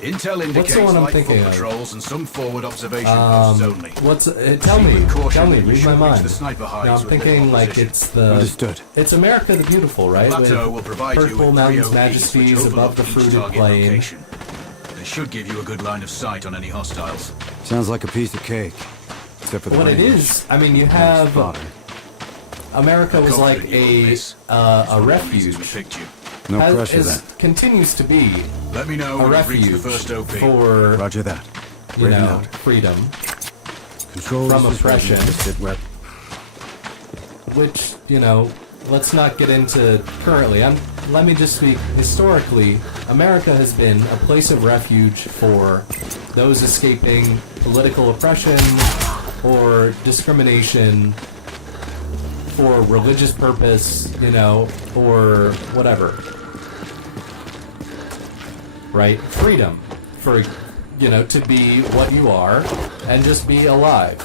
Intel indicates one I'm light thinking foot of? patrols and some forward observation posts only. What's tell Proceed me, with caution. tell me, You read should my reach mind. the sniper heights No, I'm with little thinking like opposition. it's the Understood. It's America the Beautiful, right? Plateau With will provide you purple with 3 mountains, OPs majesties which above the overlook each fruited target plain. location. They should give you a good line of sight on any hostiles. Sounds like a piece of cake. Except for the What range. it is, I mean, you No have spotter. America was like Confident you won't miss. It's a one of the reasons refuge. we picked you. No pressure then. Continues to be Let me know a when you've reached refuge the first OP. for Roger that. you Raven know out. freedom, Control, from this is oppression. Raven with a sit rep. which let's not get into currently. Let me just speak historically. America has been a place of refuge for those escaping political oppression or discrimination for religious purpose, or whatever. Right? Freedom for, to be what you are and just be alive.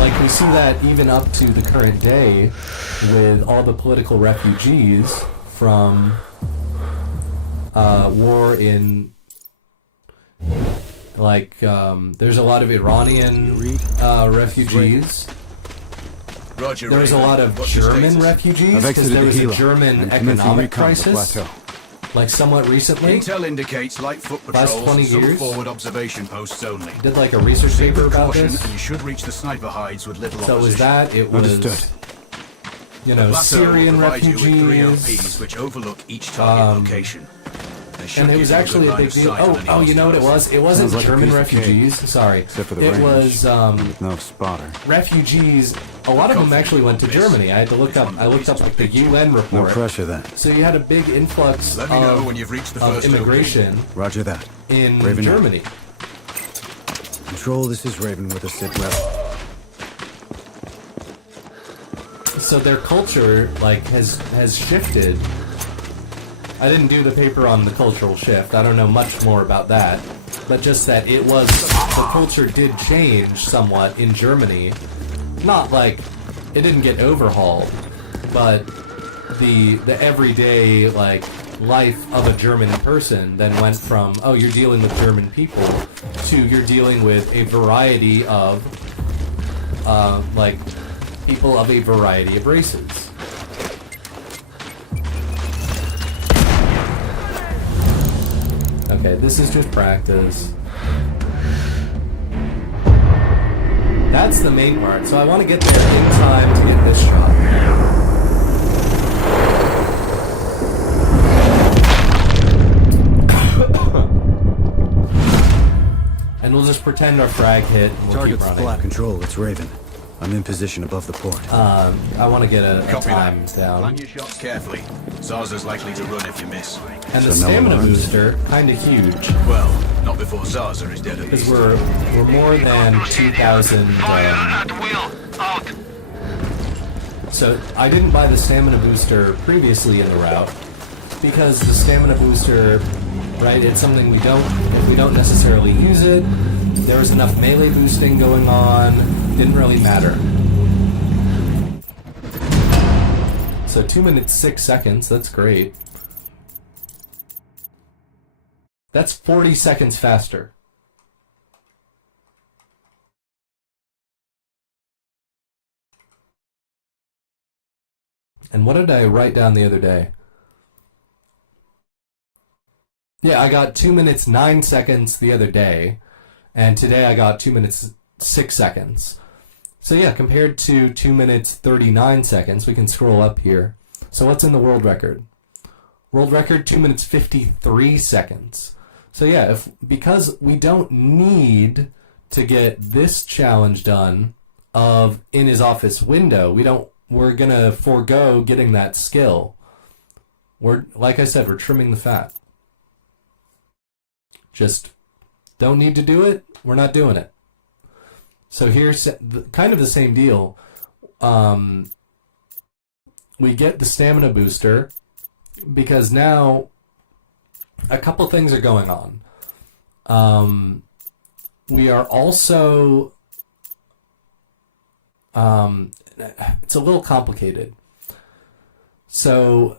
Like, we see that even up to the current day with all the political refugees from war in, there's a lot of Iranian refugees. Roger, There was a Raven. lot of What's your German status? refugees I've because exited there was the a helo. German I'm commencing economic recon of the crisis, plateau. like somewhat recently. Intel indicates light foot Last patrols 20 and some years? forward observation posts only. Did like a research Proceed paper with about caution, this. and you should reach the sniper hides with little So was opposition. that? It was, Understood. Plateau Syrian will provide you with 3 OPs refugees. which overlook each target location. They should And it give was you actually good a line big of deal. sight on any Oh, you know what it hostiles. was? It wasn't Sounds like a German piece of cake. refugees. Sorry. Except for the It range. was With no spotter. refugees. A lot of them actually went to Germany. I had to look up. I looked up like the UN No report. pressure then. So you had a big influx Let me know of, when you've reached the of first immigration Roger that. in Raven out. Germany. Control, this is Raven with a sit rep. So their culture has shifted I didn't do the paper on the cultural shift. I don't know much more about that. But just that it was... The culture did change somewhat in Germany. Not like... It didn't get overhauled. But the everyday, like, life of a German person then went from, oh, you're dealing with German people, to you're dealing with a variety of, like, people of a variety of races. Okay, this is just practice. That's the main part, so I want to get there in time to get this shot. And we'll just pretend our frag hit and we'll Target's keep running. flat. Control, it's Raven. I'm in position above the port. I want to get a time down. Plan your shots carefully. Zarza's likely to run if you miss. And the So no stamina alarms? booster, kind of huge. Well, not before Zarza is dead at Because least. we're more than 2,000... So I didn't buy the stamina booster previously in the route because the stamina booster, right, it's something if we don't necessarily use it, there was enough melee boosting going on, didn't really matter. So 2 minutes 6 seconds, that's great. That's 40 seconds faster. And what did I write down the other day? Yeah, I got 2 minutes 9 seconds the other day, and today I got 2 minutes 6 seconds. So yeah, compared to 2 minutes 39 seconds, we can scroll up here. So what's in the world record? World record, 2 minutes 53 seconds. So yeah, because we don't need to get this challenge done of in his office window, we're gonna forego getting that skill. Like I said, we're trimming the fat. Just don't need to do it, we're not doing it. So here's kind of the same deal. We get the stamina booster because now a couple things are going on. We are also... it's a little complicated. So...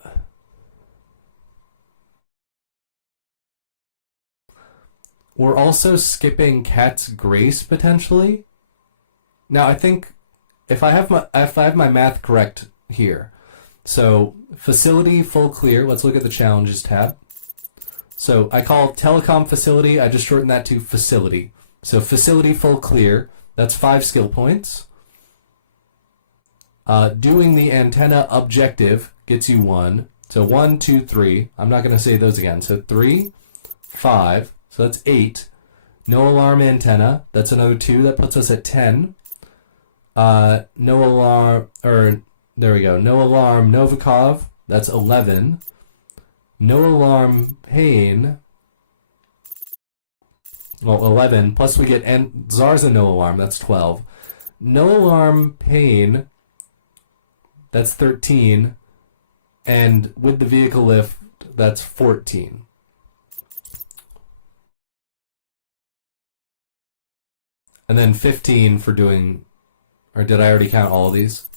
We're also skipping Cat's Grace, potentially. Now, I think if I have my math correct here, so facility full clear. Let's look at the challenges tab. So I call telecom facility. I just shortened that to facility. So facility full clear. That's 5 skill points. Doing the antenna objective gets you 1. So 1, 2, 3. I'm not going to say those again. So 3, 5. So that's 8. No alarm antenna. That's another 2. That puts us at 10. No alarm, there we go. No alarm Novikov. That's 11. No alarm Pain. Well, 11. Plus we get Zarza no alarm. That's 12. No alarm Pain. That's 13. And with the vehicle lift, that's 14. And then 15 for doing... Or did I already count all of these?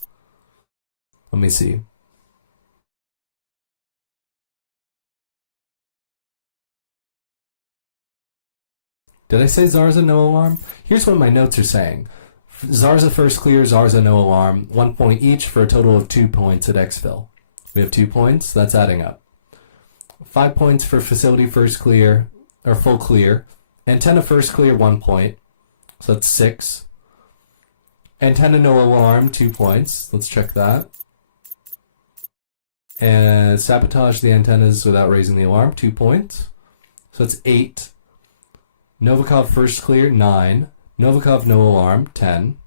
Let me see. Did I say Zarza no alarm? Here's what my notes are saying. Zarza first clear, Zarza no alarm. 1 point each for a total of 2 points at exfil. We have 2 points. That's adding up. 5 points for facility first clear, or full clear. Antenna first clear, 1 point. So that's 6. Antenna no alarm, 2 points. Let's check that. And sabotage the antennas without raising the alarm, 2 points. So that's 8. Novikov first clear, 9. Novikov no alarm, 10.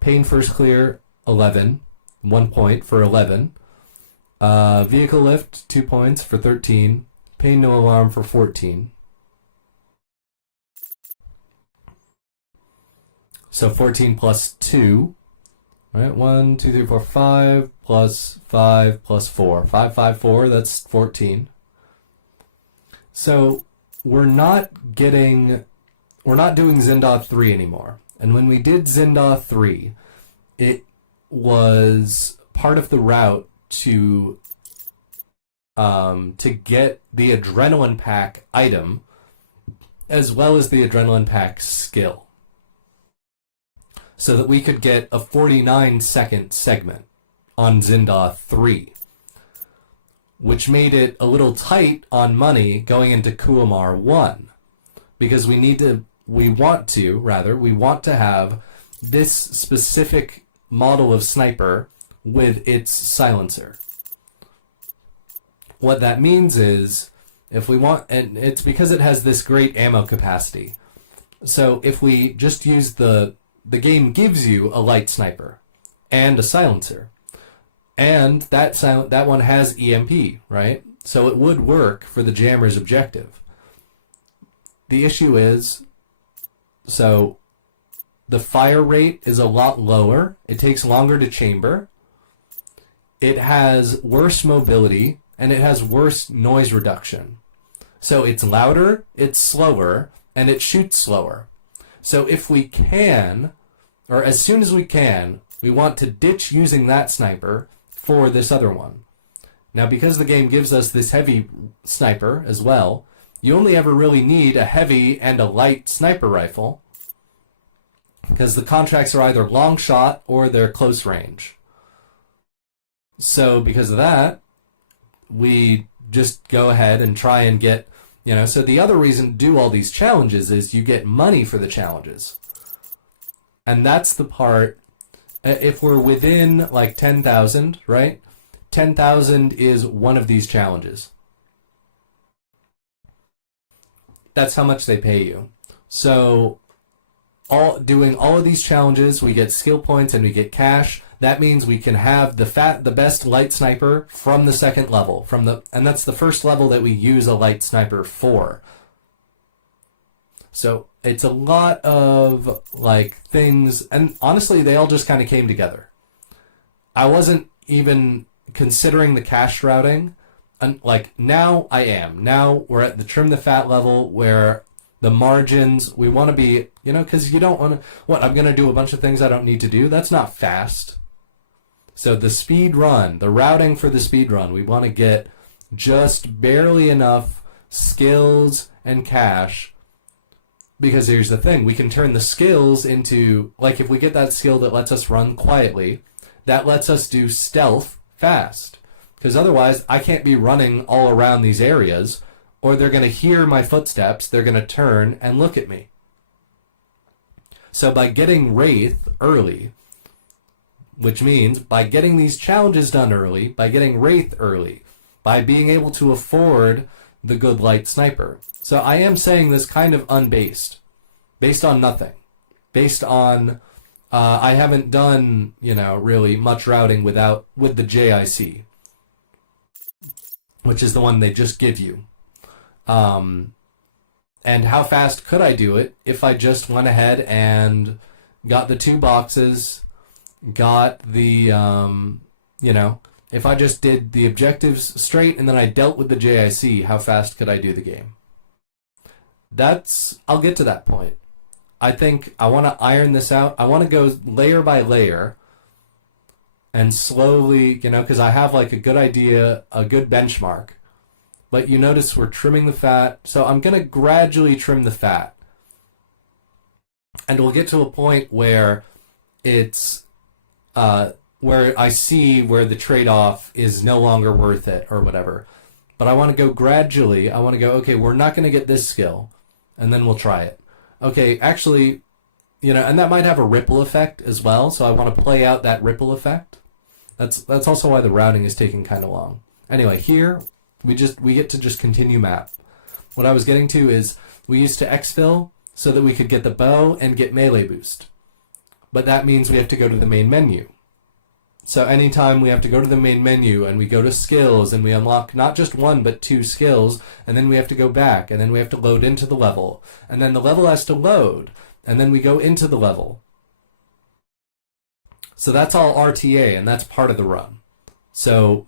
Pain first clear, 11. 1 point for 11. Vehicle lift, 2 points for 13. Pain no alarm for 14. So 14 plus 2 Right? 1, 2, 3, 4, 5 plus 5 plus 4. 5, 5, 4, that's 14. So we're not doing Zindaw 3 anymore. And when we did Zindaw 3, it was part of the route to get the Adrenaline Pack item as well as the Adrenaline Pack skill, so that we could get a 49-second segment on Zindaw 3, which made it a little tight on money going into Kuamar 1, because we want to have this specific model of sniper with its silencer. What that means is, if we want, and it's because it has this great ammo capacity. So if we just use the game gives you a light sniper and a silencer, and that one has EMP, right? So it would work for the jammer's objective. The issue is, so the fire rate is a lot lower. It takes longer to chamber. It has worse mobility, and it has worse noise reduction. So it's louder, it's slower, and it shoots slower. So if we can, or as soon as we can, we want to ditch using that sniper for this other one. Now, because the game gives us this heavy sniper as well, you only ever really need a heavy and a light sniper rifle, because the contracts are either long shot or they're close range. So because of that, we just go ahead and try and get, so the other reason to do all these challenges is you get money for the challenges. And that's the part, if we're within like 10,000, right? 10,000 is one of these challenges. That's how much they pay you. So doing all of these challenges, we get skill points and we get cash. That means we can have the best light sniper from the second level, and that's the first level that we use a light sniper for. So it's a lot of like things, and honestly, they all just kind of came together. I wasn't even considering the cache routing, and like now I am. Now we're at the trim the fat level where the margins, we want to be, because you don't want to, I'm going to do a bunch of things I don't need to do. That's not fast. So the speed run, the routing for the speed run, we want to get just barely enough skills and cash, because here's the thing, we can turn the skills into, like if we get that skill that lets us run quietly, that lets us do stealth fast. Because otherwise, I can't be running all around these areas, or they're going to hear my footsteps, they're going to turn and look at me. So by getting Wraith early, which means by getting these challenges done early, by getting Wraith early, by being able to afford the good light sniper. So I am saying this kind of unbased, based on nothing, based on I haven't done really much routing with the JIC, which is the one they just give you. And how fast could I do it if I just went ahead and got the 2 boxes, got the if I just did the objectives straight and then I dealt with the JIC, how fast could I do the game? I'll get to that point. I think I want to iron this out. I want to go layer by layer and slowly, because I have like a good idea, a good benchmark. But you notice we're trimming the fat, so I'm going to gradually trim the fat. And we'll get to a point where it's where I see where the trade-off is no longer worth it or whatever. But I want to go gradually. I want to go, okay, we're not going to get this skill, and then we'll try it. Okay, actually, and that might have a ripple effect as well, so I want to play out that ripple effect. That's also why the routing is taking kind of long. Anyway, here, we get to just continue map. What I was getting to is we used to exfil so that we could get the bow and get melee boost. But that means we have to go to the main menu. So anytime we have to go to the main menu and we go to skills and we unlock not just 1 but 2 skills, and then we have to go back and then we have to load into the level, and then the level has to load, and then we go into the level. So that's all RTA, and that's part of the run. So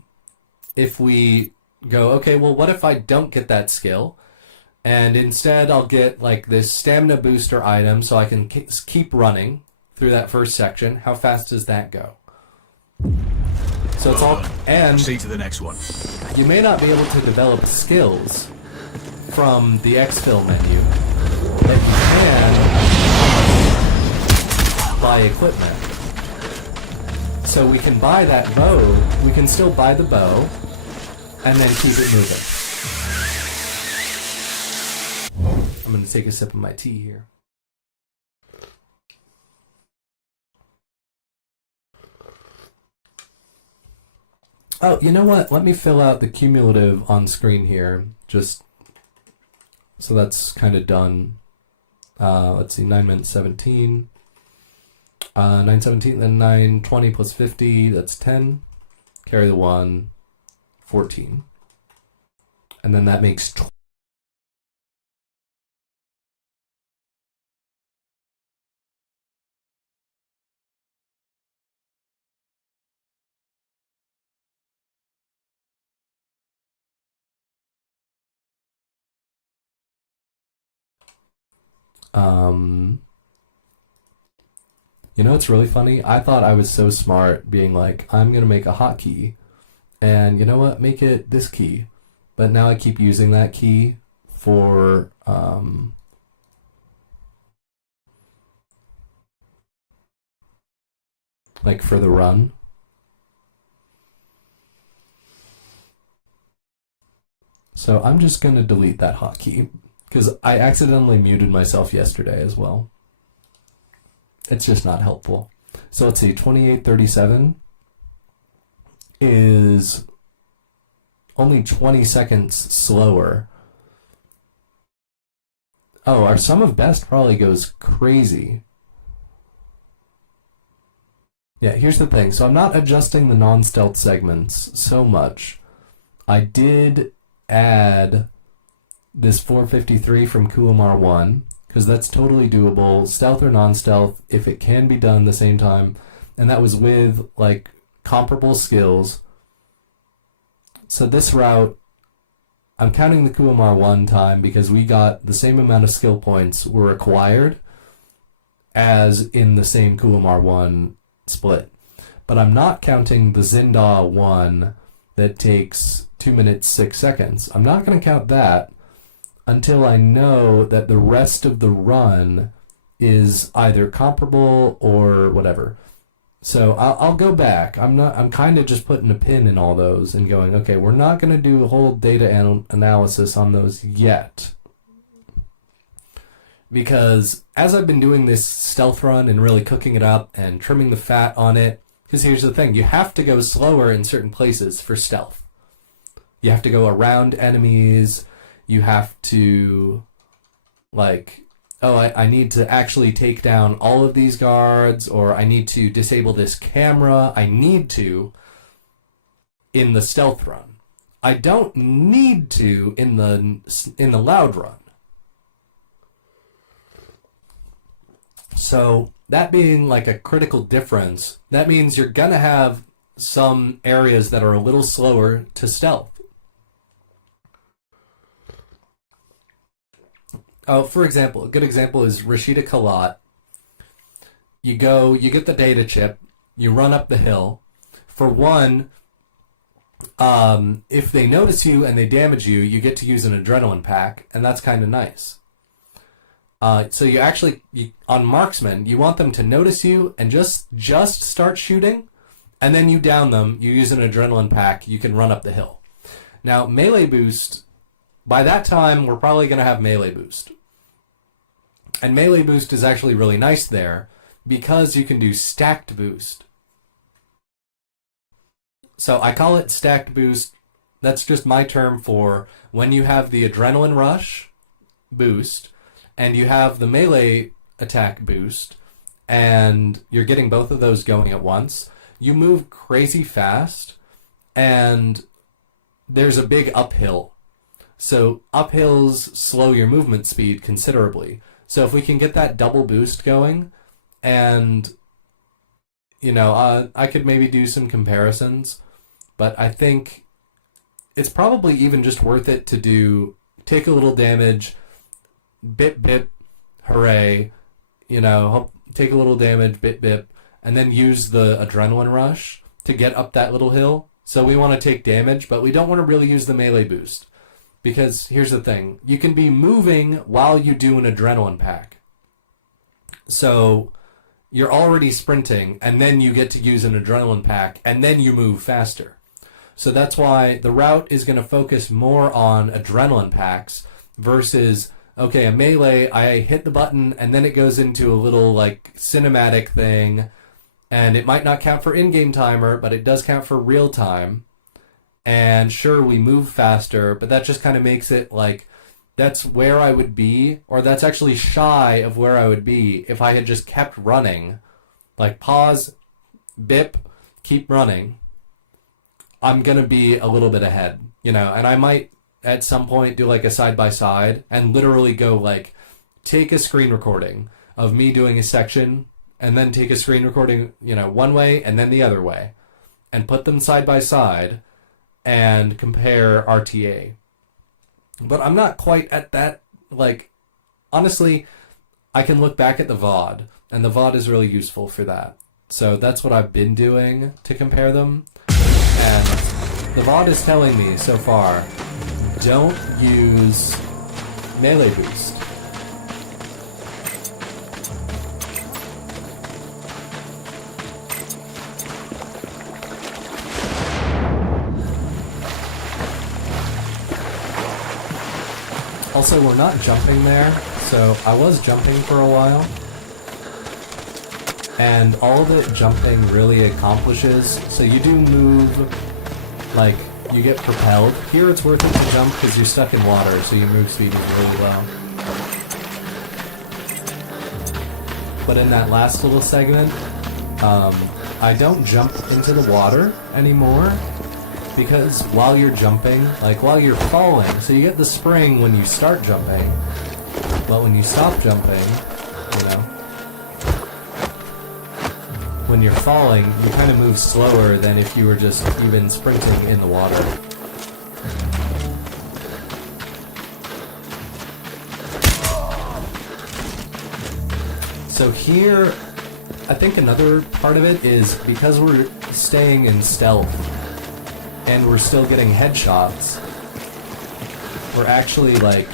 if we go, okay, well, what if I don't get that skill? And instead I'll get like this stamina booster item so I can keep running through that first section. How fast does that go? So it's all, and proceed to the next one. You may not be able to develop skills from the exfil menu, but you can buy equipment. So we can buy that bow, we can still buy the bow, and then keep it moving. I'm going to take a sip of my tea here. Oh, you know what? Let me fill out the cumulative on screen here, just so that's kind of done. Let's see, 9 minutes 17. 9:17, then 9:20 plus 50, that's 10. Carry the 1, 14. And then that makes 20. You know what's really funny? I thought I was so smart being like, I'm going to make a hotkey. And you know what? Make it this key. But now I keep using that key for... like for the run. So I'm just going to delete that hotkey. Because I accidentally muted myself yesterday as well. It's just not helpful. So let's see, 2837 is only 20 seconds slower. Oh, our sum of best probably goes crazy. Yeah, here's the thing. So I'm not adjusting the non-stealth segments so much. I did add this 453 from Kuamar 1, because that's totally doable, stealth or non-stealth, if it can be done the same time. And that was with, like, comparable skills. So this route, I'm counting the Kuamar 1 time because we got the same amount of skill points were required as in the same Kuamar 1 split. But I'm not counting the Zinda 1 that takes 2 minutes 6 seconds. I'm not going to count that until I know that the rest of the run is either comparable or whatever. So I'll go back. I'm kind of just putting a pin in all those and going, okay, we're not going to do a whole data analysis on those yet. Because as I've been doing this stealth run and really cooking it up and trimming the fat on it, because here's the thing, you have to go slower in certain places for stealth. You have to go around enemies. You have to, like, oh, I need to actually take down all of these guards, or I need to disable this camera. I need to in the stealth run. I don't need to in the loud run. So that being like a critical difference, that means you're going to have some areas that are a little slower to stealth. Oh, for example, a good example is Rashida Kalat. You get the data chip, you run up the hill. For one, if they notice you and they damage you, you get to use an adrenaline pack, and that's kind of nice. So you actually, on Marksman, you want them to notice you and just start shooting, and then you down them, you use an adrenaline pack, you can run up the hill. Now, melee boost, by that time, we're probably going to have melee boost. And melee boost is actually really nice there because you can do stacked boost. So I call it stacked boost. That's just my term for when you have the adrenaline rush boost and you have the melee attack boost and you're getting both of those going at once, you move crazy fast and there's a big uphill. So uphills slow your movement speed considerably. So if we can get that double boost going, and you know, I could maybe do some comparisons, but I think it's probably even just worth it to do take a little damage, bip bip, hooray, you know, take a little damage, bip bip, and then use the adrenaline rush to get up that little hill. So we want to take damage, but we don't want to really use the melee boost. Because here's the thing, you can be moving while you do an adrenaline pack. So you're already sprinting, and then you get to use an adrenaline pack, and then you move faster. So that's why the route is going to focus more on adrenaline packs versus, okay, a melee, I hit the button, and then it goes into a little, like, cinematic thing, and it might not count for in-game timer, but it does count for real time. And sure, we move faster, but that just kind of makes it like, that's where I would be, or that's actually shy of where I would be if I had just kept running. Like, pause, bip, keep running. I'm going to be a little bit ahead, you know, and I might at some point do like a side-by-side and literally go like, take a screen recording of me doing a section and then take a screen recording, you know, one way and then the other way and put them side by side and compare RTA. But I'm not quite at that, like, honestly, I can look back at the VOD, and the VOD is really useful for that. So that's what I've been doing to compare them. And the VOD is telling me so far, don't use melee boost. Also, we're not jumping there, so I was jumping for a while. And all that jumping really accomplishes, so you do move, like, you get propelled. Here it's worth it to jump because you're stuck in water, so your move speed is really low. But in that last little segment, I don't jump into the water anymore. Because while you're jumping, like while you're falling, so you get the spring when you start jumping, but when you stop jumping, you know, when you're falling, you kind of move slower than if you were just even sprinting in the water. So here, I think another part of it is because we're staying in stealth, and we're still getting headshots, we're actually, like,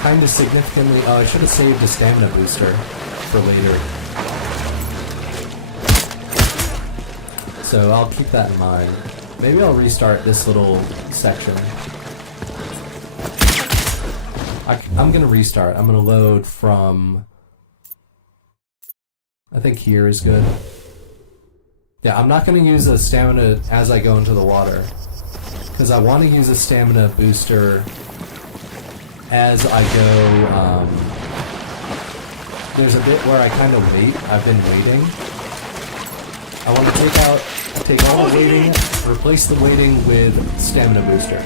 kind of significantly... Oh, I should have saved a stamina booster for later. So I'll keep that in mind. Maybe I'll restart this little section. I'm gonna restart. I'm gonna load from... I think here is good. Yeah, I'm not going to use a stamina as I go into the water, because I want to use a stamina booster as I go. There's a bit where I kind of wait. I've been waiting. I want to take all the waiting, replace the waiting with stamina booster.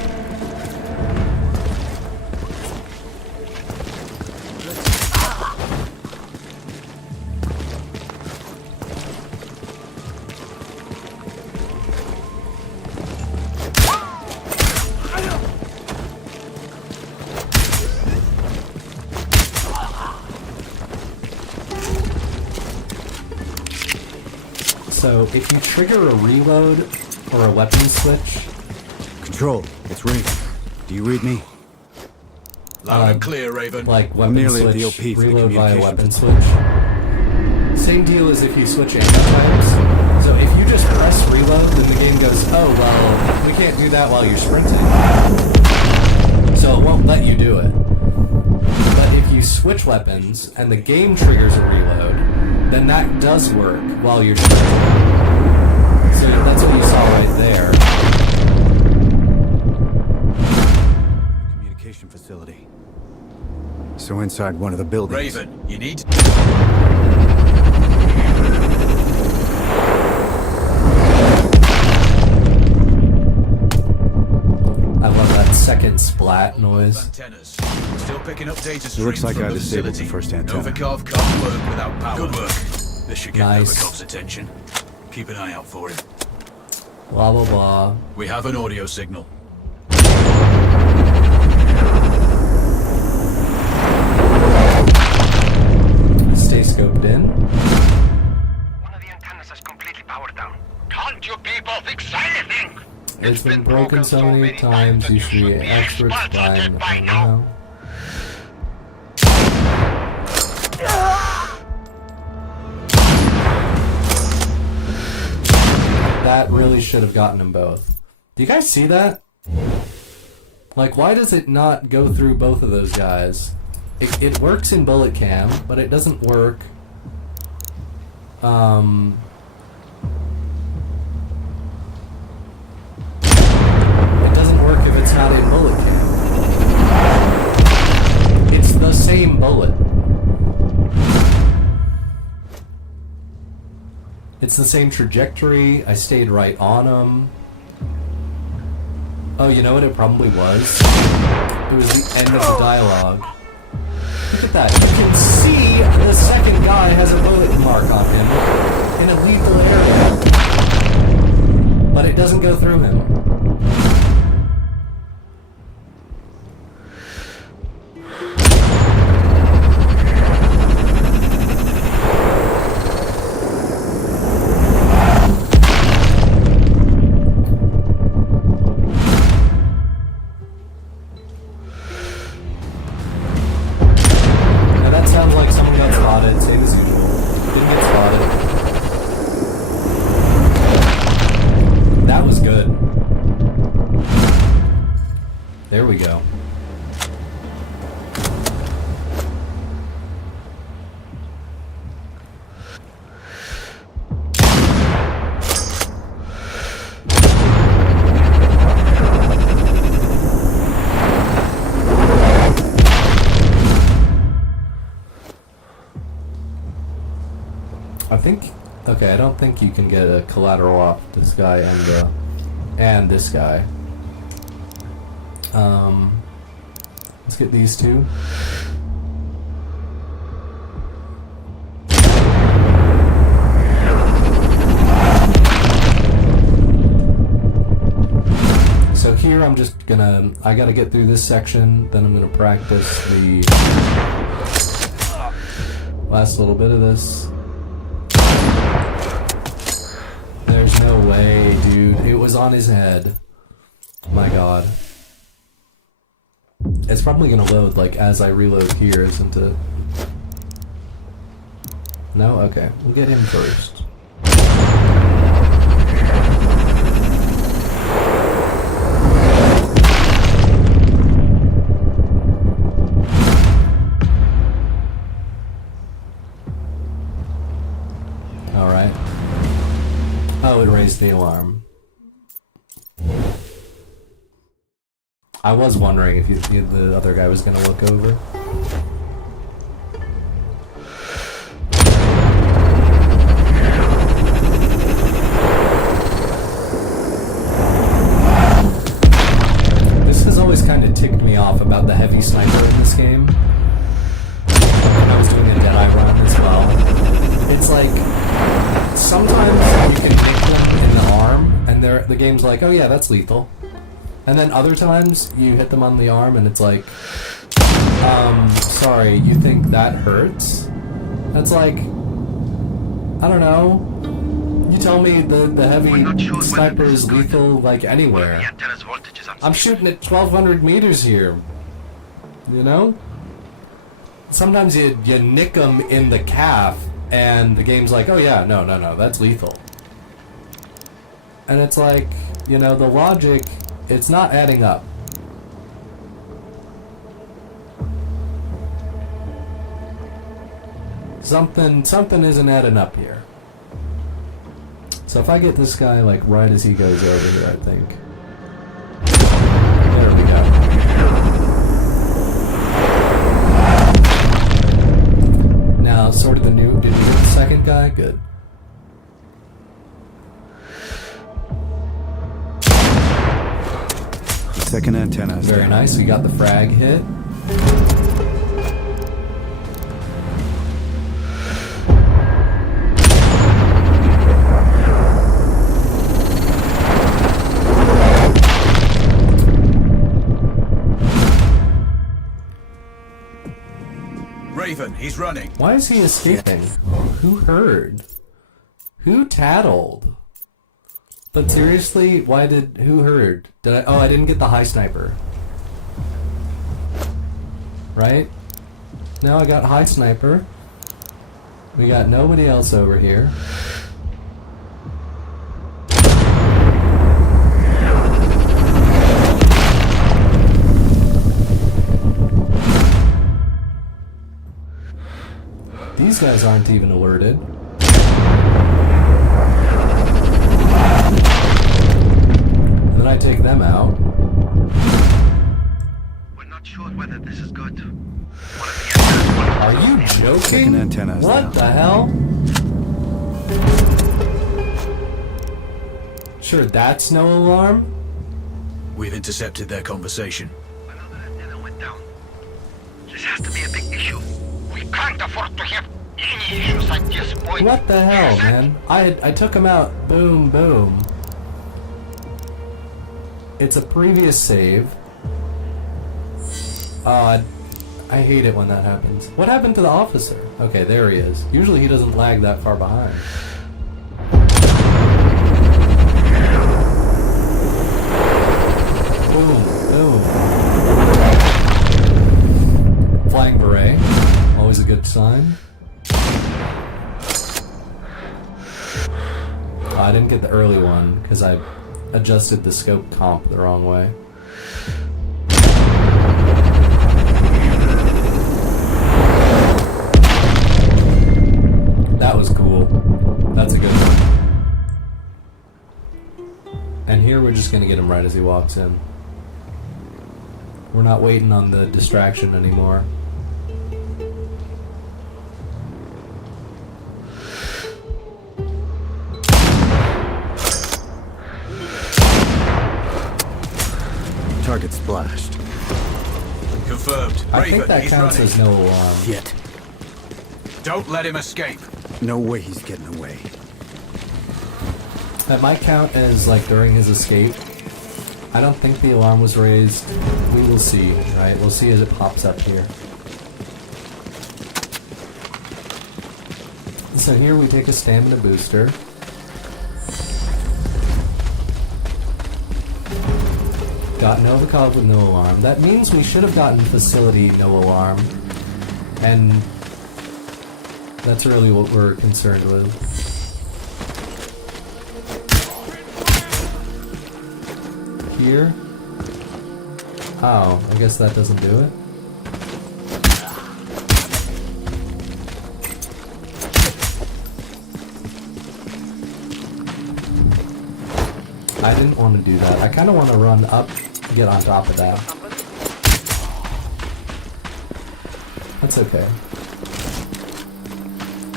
So if you trigger a reload or a weapon switch... Control, it's Raven. Do you read me? Loud and clear, Raven. Like weapon nearly switch, at the OP for reload via communication. weapon switch. Same deal as if you switch ammo types. So if you just press reload, then the game goes, oh, well, we can't do that while you're sprinting. So it won't let you do it. But if you switch weapons and the game triggers a reload, then that does work while you're sprinting. So that's what you saw right there. Communication facility. So inside one of the buildings. Raven, you need... I love that second splat noise. Antennas. Still picking up data streams It looks like from I the disabled facility. the first antenna. Novikov can't work without power. Good work. This should get Nice. Novikov's attention. Keep an eye out for him. Blah, blah, blah. We have an audio signal. Stay scoped in. One of the antennas is completely powered down. Can't you people fix anything? It's been broken so many times, you should be experts by now. That really should have gotten them both. Do you guys see that? Like, why does it not go through both of those guys? It works in bullet cam, but it doesn't work. It doesn't work if it's not in bullet cam. It's the same bullet. It's the same trajectory. I stayed right on him. Oh, you know what it probably was? It was the end of the dialogue. Look at that. You can see the second guy has a bullet mark on him in a lethal area. But it doesn't go through him. There we go. I think, okay, I don't think you can get a collateral off this guy and this guy. Let's get these two. So here I'm just I gotta get through this section, then I'm gonna practice the last little bit of this. There's no way, dude. It was on his head. My god. It's probably gonna load, like, as I reload here, isn't it? No? Okay. We'll get him first. Alright. Oh, it raised the alarm. I was wondering if the other guy was going to look over. This has always kind of ticked me off about the heavy sniper in this game. When I was doing a Deadeye run as well. It's like, sometimes you can hit them in the arm, and the game's like, oh yeah, that's lethal. And then other times, you hit them on the arm and it's like, sorry, you think that hurts? That's like, I don't know. You tell me the heavy sniper is lethal, like, anywhere. I'm shooting at 1,200 meters here. You know? Sometimes you nick them in the calf, and the game's like, oh yeah, no, that's lethal. And it's like, you know, the logic... It's not adding up. Something isn't adding up here. So if I get this guy like right as he goes over here, I think. There we go. Now, sort of the new. Did you get the second guy? Good. Second antenna. Very nice. We got the frag hit. Raven, he's running. Why is he escaping? Who heard? Who tattled? But seriously, who heard? I didn't get the high sniper. Right? Now I got high sniper. We got nobody else over here. These guys aren't even alerted. And then I take them out. We're not sure whether this is good. Are you joking? Antennas What down. the hell? Sure, that's no alarm? We've intercepted their conversation. Another antenna went down. This has to be a big issue. We can't afford to have any issues like this, boy. What the hell, man? I took him out. Boom, boom. It's a previous save. Oh, I hate it when that happens. What happened to the officer? Okay, there he is. Usually he doesn't lag that far behind. Boom, boom. Flying beret. Always a good sign. I didn't get the early one because I adjusted the scope comp the wrong way. That was cool. That's a good one. And here we're just gonna get him right as he walks in. We're not waiting on the distraction anymore. Target splashed. Confirmed. I Raven, think that he's counts running. as no alarm. Shit. Don't let him escape. No way he's getting away. That might count as like during his escape. I don't think the alarm was raised. We will see, right? We'll see as it pops up here. So here we take a stamina booster. Got Novikov with no alarm. That means we should have gotten facility no alarm. And that's really what we're concerned with. Here. Oh, I guess that doesn't do it. I didn't want to do that. I kind of want to run up, get on top of that. That's okay.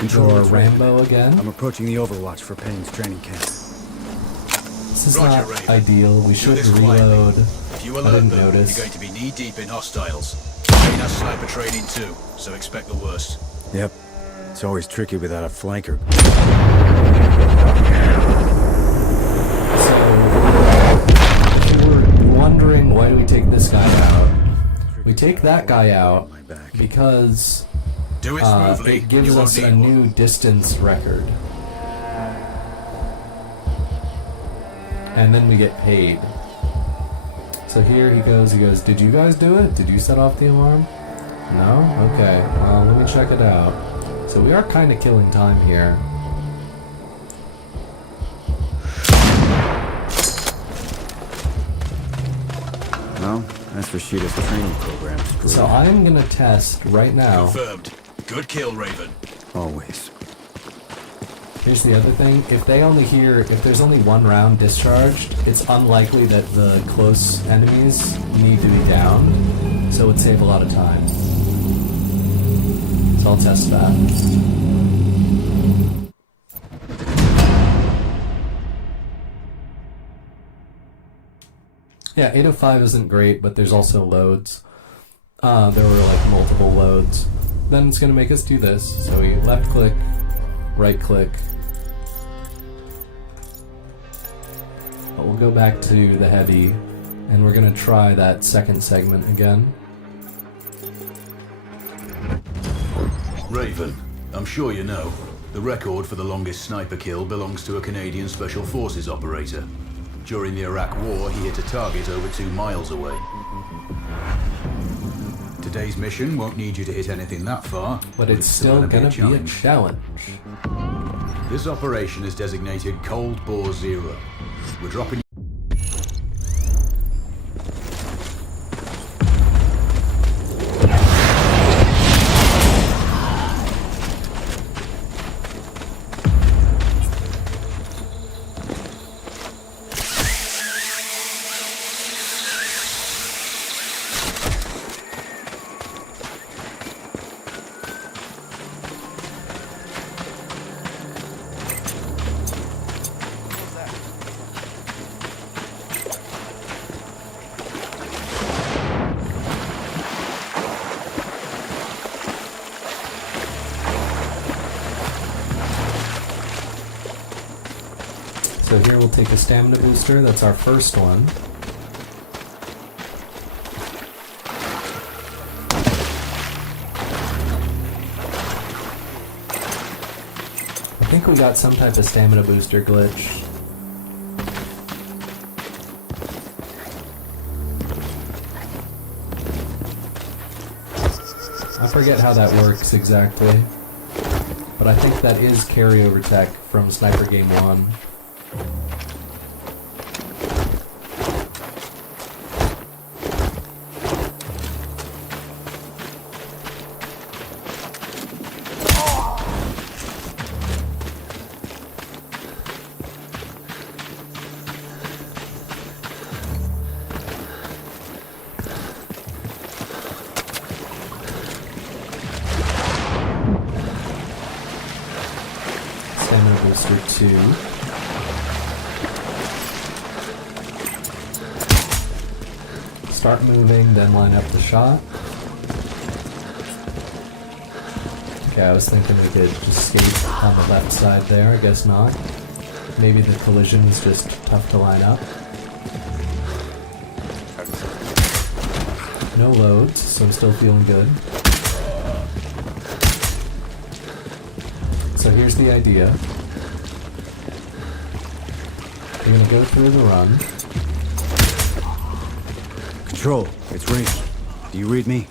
Controller Or Rambo again. I'm approaching the Overwatch for Payne's training camp. This is Roger, not Raven. ideal. We Do should this quietly. reload. If you I alert didn't them, notice. you're going to be knee-deep in hostiles. Payne has sniper training too, so expect the worst. Yep. It's always tricky without a flanker. So, if you were wondering why do we take this guy out, we take that guy out because Do it smoothly. it gives you won't us a need one. new distance record. And then we get paid. So here he goes, did you guys do it? Did you set off the alarm? No? Okay, well, let me check it out. So we are kind of killing time here. Well, that's Rashida's training program. Screwed. So I'm gonna test right now. Confirmed. Good kill, Raven. Always. Here's the other thing, if there's only one round discharged, it's unlikely that the close enemies need to be down, so it would save a lot of time. So I'll test that. Yeah, 805 isn't great, but there's also loads. There were like multiple loads. Then it's going to make us do this. So we left click, right click. But we'll go back to the heavy, and we're going to try that second segment again. Raven. I'm sure you know, the record for the longest sniper kill belongs to a Canadian Special Forces operator. During the Iraq War, he hit a target over 2 miles away. Today's mission won't need you to hit anything that far, But it's still gonna be a challenge. This operation is designated Cold Bore Zero. We're dropping. So here we'll take a stamina booster. That's our first one. I think we got some type of stamina booster glitch. I forget how that works exactly, but I think that is carryover tech from Sniper Game 1. Stamina booster 2. Start moving, then line up the shot. Okay, I was thinking we could just skate on the left side there, I guess not. Maybe the collision is just tough to line up. No loads, so I'm still feeling good. So here's the idea. We're gonna go through the run. Control, it's Raven. Do you read me?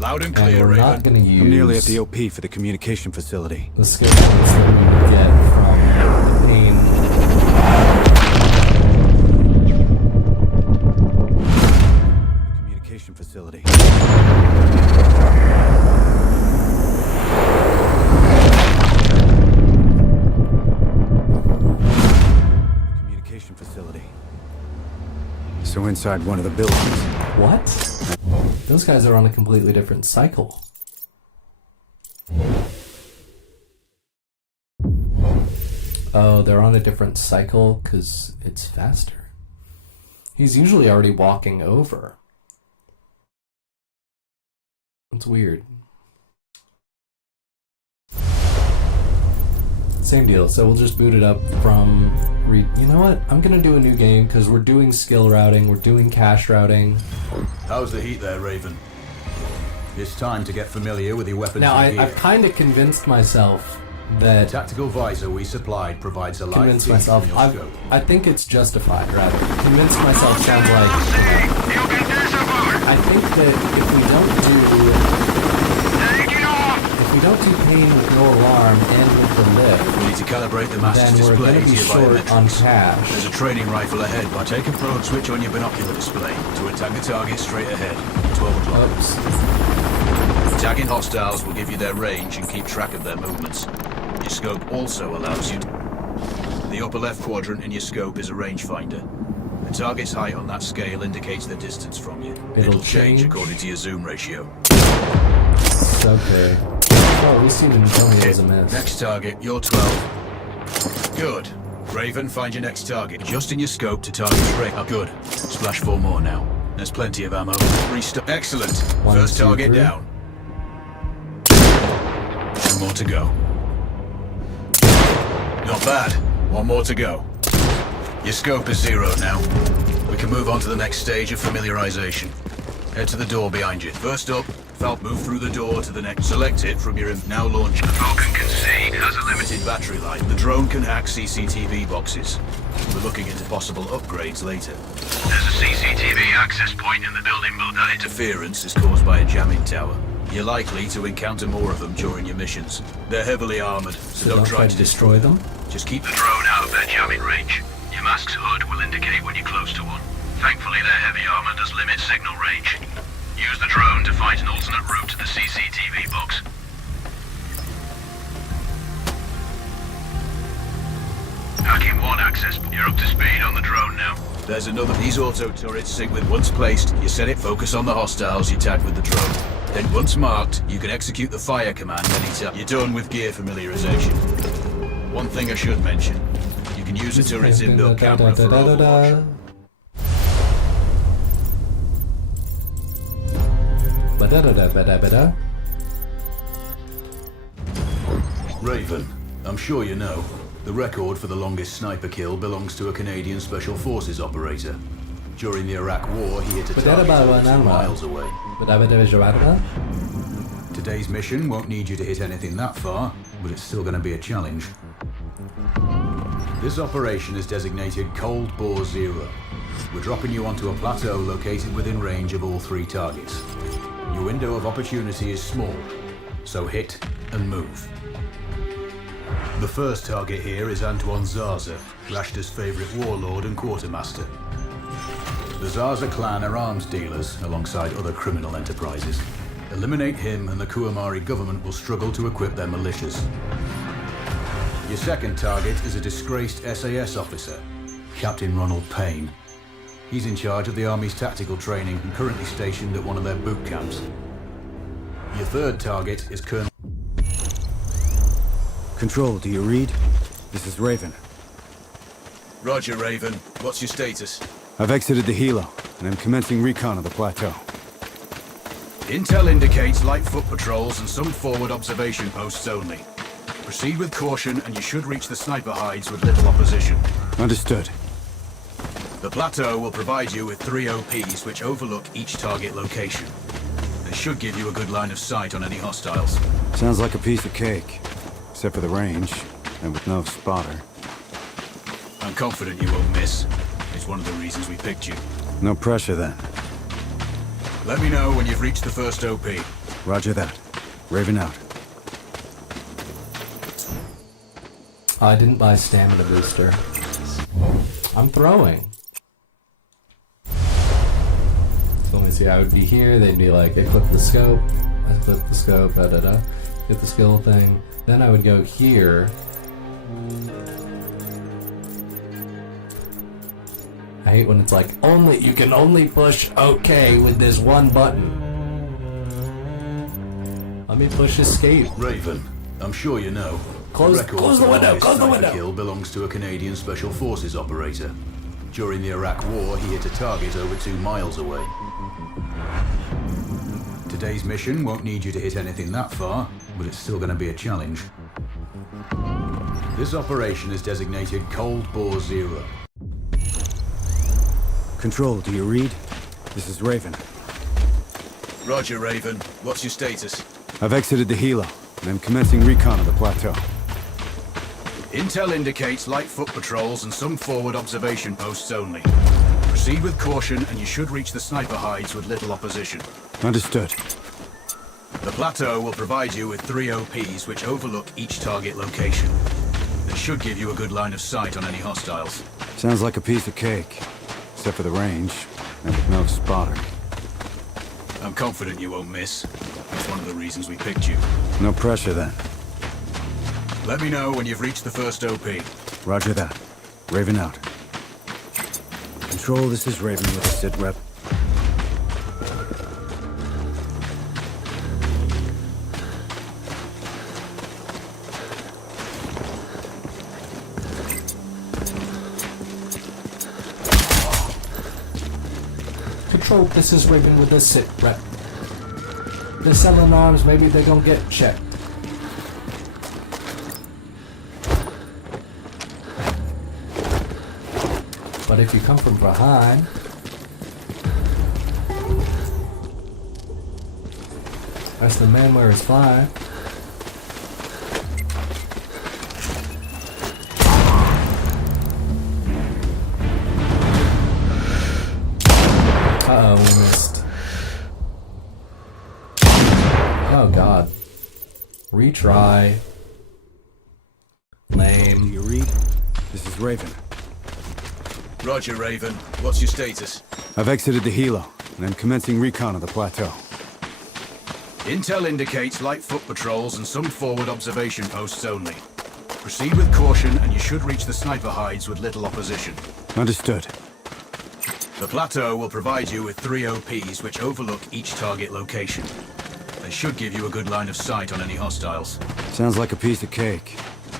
Loud and And clear, we're Raven. not gonna use I'm nearly at the OP for the communication facility. the skill points that we get from pain. Communication facility. Communication facility. So inside one of the buildings. What? Those guys are on a completely different cycle. Oh, they're on a different cycle because it's faster. He's usually already walking over. It's weird. Same deal, so we'll just boot it up from... You know what? I'm gonna do a new game because we're doing skill routing, we're doing cache routing. How's the heat there, Raven? It's time to get familiar with your weapons Now, and gear. I've kind of convinced myself that... The tactical visor we supplied provides a live Convinced feed myself... from your scope. I think it's justified, rather. Convinced myself sounds like... I think that if we don't do pain with no alarm and with the lift, We need to calibrate the master's then we're display going to to be your short on biometrics. cash. There's a training rifle ahead, but take a probe switch on your binocular display to attack the target straight ahead. 12 o'clock. Oops. Tagging hostiles will give you their range and keep track of their movements. Your scope also allows you to... The upper left quadrant in your scope is a rangefinder. The target's height on that scale indicates the distance from you. It'll change change. according to your zoom ratio. Okay. Oh, at least you didn't tell me it was a miss. Next target, you're 12. Good. Raven, find your next target. Adjusting your scope to target straight up. Good. Splash 4 more now. There's plenty of ammo. Restart. Excellent. One, First two, target three. down. 2 more to go. Not bad. 1 more to go. Your scope is 0 now. We can move on to the next stage of familiarization. Head to the door behind you. First up, Falk, move through the door to the next. Select it from your now launch. The Falcon can see. It has a limited battery life. The drone can hack CCTV boxes. We're looking into possible upgrades later. There's a CCTV access point in the building below. That interference is caused by a jamming tower. You're likely to encounter more of them during your missions. They're heavily armored, so don't try to destroy them. Just keep the drone out of their jamming range. Your mask's hood will indicate when you're close to one. Thankfully, their heavy armor does limit signal range. Use the drone to find an alternate route to the CCTV box. Hacking one access point. You're up to speed on the drone now. There's another. These auto turrets sync with once placed. You set it, focus on the hostiles you tagged with the drone. Then once marked, you can execute the fire command anytime. You're done with gear familiarization. One thing I should mention. You can use the turret's inbuilt camera for overwatch. Raven, I'm sure you know, the record for the longest sniper kill belongs to a Canadian Special Forces operator. During the Iraq War, he hit a target 2 miles away. Today's mission won't need you to hit anything that far, but it's still going to be a challenge. This operation is designated Cold Bore Zero. We're dropping you onto a plateau located within range of all 3 targets. Your window of opportunity is small, so hit and move. The first target here is Antoine Zaza, Rashta's favorite warlord and quartermaster. The Zaza clan are arms dealers alongside other criminal enterprises. Eliminate him and the Kuamari government will struggle to equip their militias. Your second target is a disgraced SAS officer, Captain Ronald Payne. He's in charge of the Army's tactical training and currently stationed at one of their boot camps. Your third target is Colonel... Control, do you read? This is Raven. Roger, Raven. What's your status? I've exited the helo, and I'm commencing recon of the plateau. Intel indicates light foot patrols and some forward observation posts only. Proceed with caution and you should reach the sniper hides with little opposition. Understood. The plateau will provide you with 3 OPs which overlook each target location. They should give you a good line of sight on any hostiles. Sounds like a piece of cake. Except for the range, and with no spotter. I'm confident you won't miss. It's one of the reasons we picked you. No pressure then. Let me know when you've reached the first OP. Roger that. Raven out. I didn't buy stamina booster. I'm throwing. So let me see, I would be here, they'd be like, equip the scope, hit the skill thing. Then I would go here. I hate when it's like, you can only push OK with this one button. Let me push escape. Raven, I'm sure you know. Close the window, close the window! Kill belongs to a Canadian Special Forces operator. During the Iraq War, he hit a target over 2 miles away. Today's mission won't need you to hit anything that far, but it's still going to be a challenge. This operation is designated Cold Bore Zero. Control, do you read? This is Raven. Roger, Raven. What's your status? I've exited the helo, and I'm commencing recon of the plateau. Intel indicates light foot patrols and some forward observation posts only. Proceed with caution and you should reach the sniper hides with little opposition. Understood. The plateau will provide you with 3 OPs which overlook each target location. They should give you a good line of sight on any hostiles. Sounds like a piece of cake. Except for the range, and with no spotter. I'm confident you won't miss. That's one of the reasons we picked you. No pressure then. Let me know when you've reached the first OP. Roger that. Raven out. Control, this is Raven with a sit rep. Control, this is Raven with a sit rep. They're selling arms, maybe they're gonna get checked. But if you come from behind, That's the man where his fly. Uh-oh, we missed. Oh god. Retry. Do Lame. you read? This is Raven. Roger, Raven. What's your status? I've exited the helo, and I'm commencing recon of the plateau. Intel indicates light foot patrols and some forward observation posts only. Proceed with caution and you should reach the sniper hides with little opposition. Understood. The plateau will provide you with 3 OPs which overlook each target location. They should give you a good line of sight on any hostiles. Sounds like a piece of cake.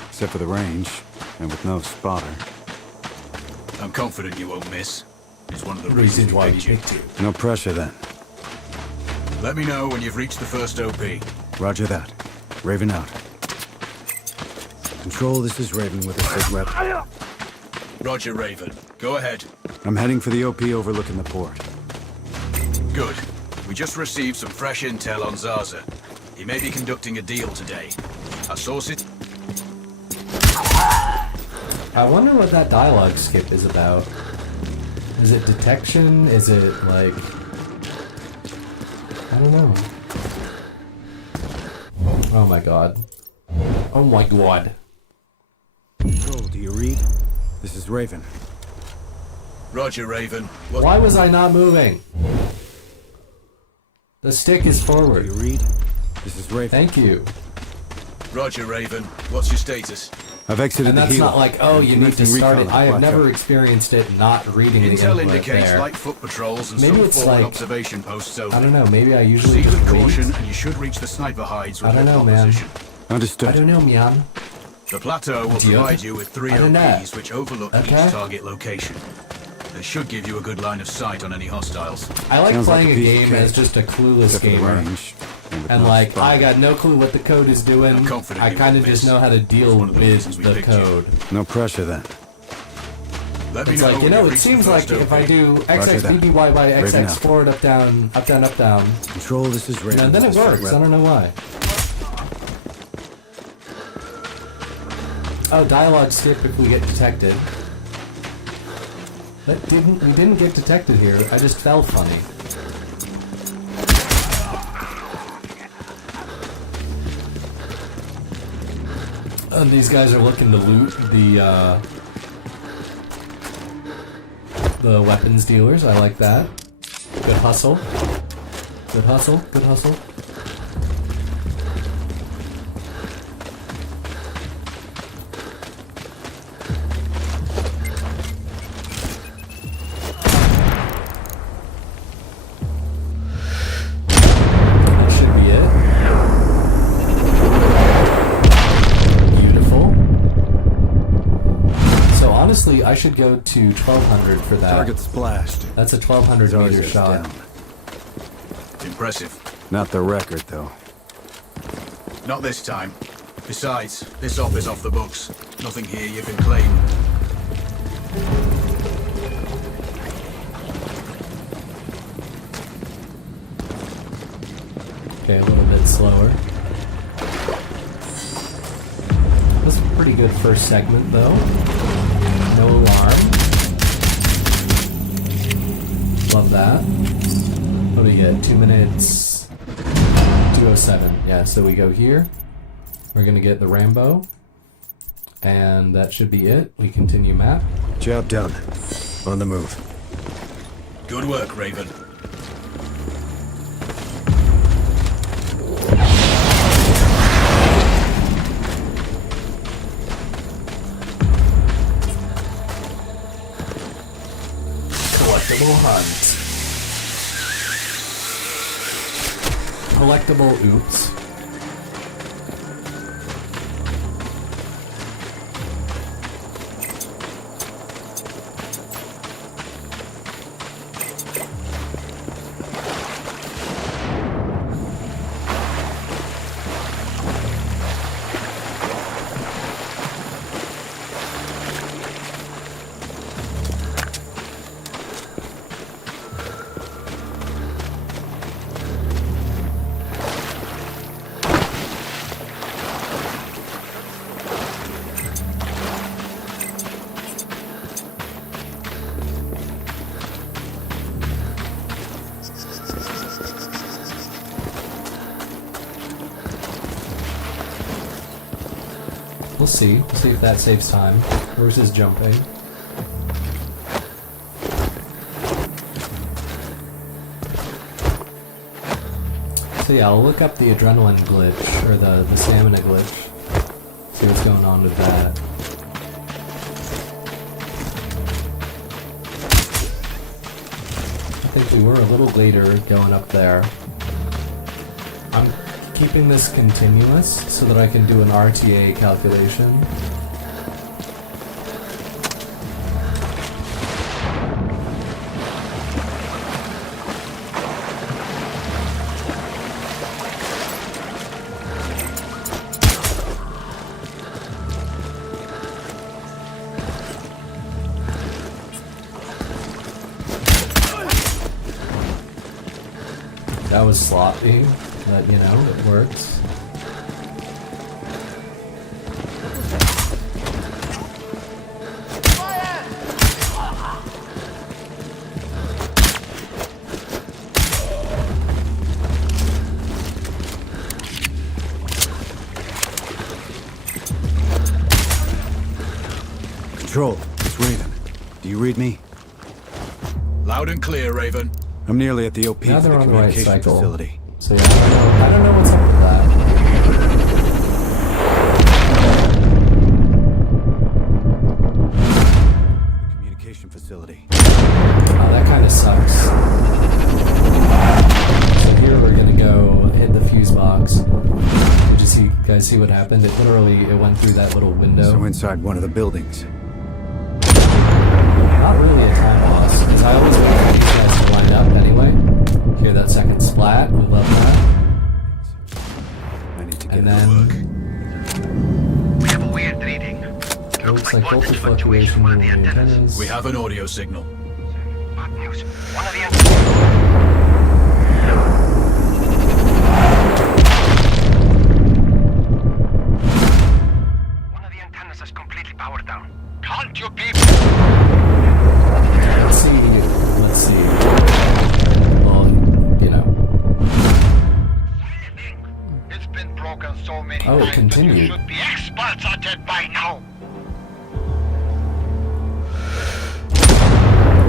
Except for the range, and with no spotter. I'm confident you won't miss. It's one of the reasons Why we you picked you. picked you. No pressure then. Let me know when you've reached the first OP. Roger that. Raven out. Control, this is Raven with a sig rep. Roger, Raven. Go ahead. I'm heading for the OP overlooking the port. Good. We just received some fresh intel on Zaza. He may be conducting a deal today. Our sources... I wonder what that dialogue skip is about. Is it detection? Is it like... I don't know. Oh my god. Oh my god. Control, do you read? This is Raven. Roger, Raven. Why was I not moving? The stick is Do forward. you read? This is Raven. Thank you. Roger, Raven. What's your status? I've exited And the that's helo. not like, oh, I'm you need to commencing start recon it. of the I have plateau. never experienced it not reading the Intel input indicates there. light foot patrols and Maybe some it's forward like- observation posts only. I don't know, maybe I usually Proceed just with read. caution and you should reach the sniper hides with I don't little know, man. opposition. I Understood. don't know, man. The plateau will Deal? provide you with 3 I don't know. OPs which overlook Okay. each target location. They should give you a good line of sight on any hostiles. I like Sounds like playing a a piece of game cake. as just a clueless Except for the gamer. range, with And no like, spotter. I got no clue what the code is doing. I'm confident I you kind of won't just miss. know how to It's deal one of the reasons with we the picked you. code. No pressure then. Let me It's know like, you when know, you've it reached seems the like first if I OP. do Roger XX, that. BBY, Raven XX, out. forward, up, down, up, down, up, down. Control, this is Raven. And then it with a sig works. rep. I don't know why. Oh, dialogue skip if we get detected. We didn't get detected here. I just felt funny. And these guys are looking to loot the weapons dealers. I like that. Good hustle. Good hustle. Good hustle. That should be it. Beautiful. So honestly, I should go to 1200 for that. Target splashed. That's a 1200 meter Target's shot. down. Impressive. Not the record, though. Not this time. Besides, this op is off the books. Nothing here you can claim. Okay, a little bit slower. That's a pretty good first segment, though. No alarm. Love that. What do we get? 2 minutes. 2:07. Yeah, so we go here. We're gonna get the Rambo. And that should be it. We continue map. Job done. On the move. Good work, Raven. Collectible hunt. Collectible oops. We'll see. We'll see if that saves time. Where's his jumping? So yeah, I'll look up the adrenaline glitch, or the stamina glitch. See what's going on with that. I think we were a little later going up there. I'm keeping this continuous so that I can do an RTA calculation. That was sloppy, but you know, it works. Control, it's Raven. Do you read me? Loud and clear, Raven. I'm nearly at the OP Now for they're the on the right communication cycle. facility. So yeah, I don't know what's up with that. Communication facility. Oh, that kind of sucks. So here we're gonna go hit the fuse box. Did you guys see what happened? It went through that little window. So inside one of the buildings. Not really a time loss, because I always wait for these guys to line up anyway. Hear that second splat? We love that. I need to get And to then work. We have a weird reading. looks like voltage fluctuation one on of the the antennas. antennas. We have an audio signal. Bad news. One of the antennas. One of the antennas is completely powered down. Can't you people? Let's see. Well, you know. It's been broken so many Oh, it times that continued. you should be experts at it by now.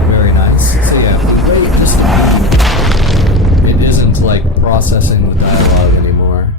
Very nice. So yeah, if we wait just fine, it isn't like processing the dialogue anymore.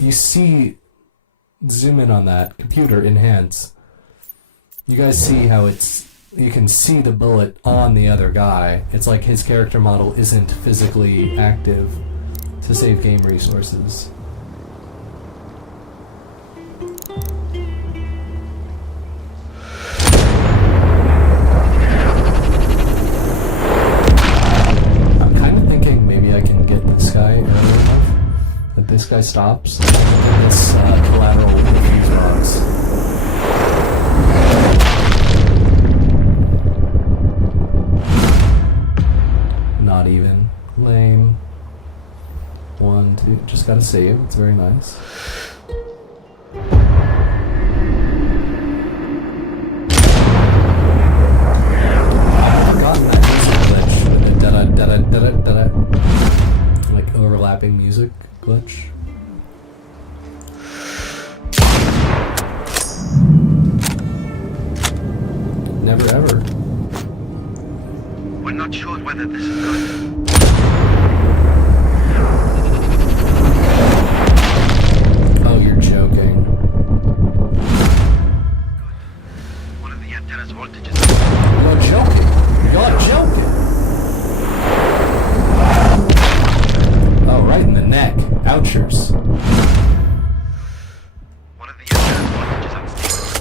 You see, zoom in on that, computer enhance. You guys see how you can see the bullet on the other guy. It's like his character model isn't physically active to save game resources. I'm kind of thinking maybe I can get this guy early enough that this guy stops, and then this collateral fuse box. Not even. Lame. 1, 2. Just gotta save. It's very nice. I've forgotten that music glitch. Da-da-da-da-da-da-da. Like overlapping music glitch. Never ever. We're not sure whether this is good. Oh, you're joking. One of the antenna's voltages.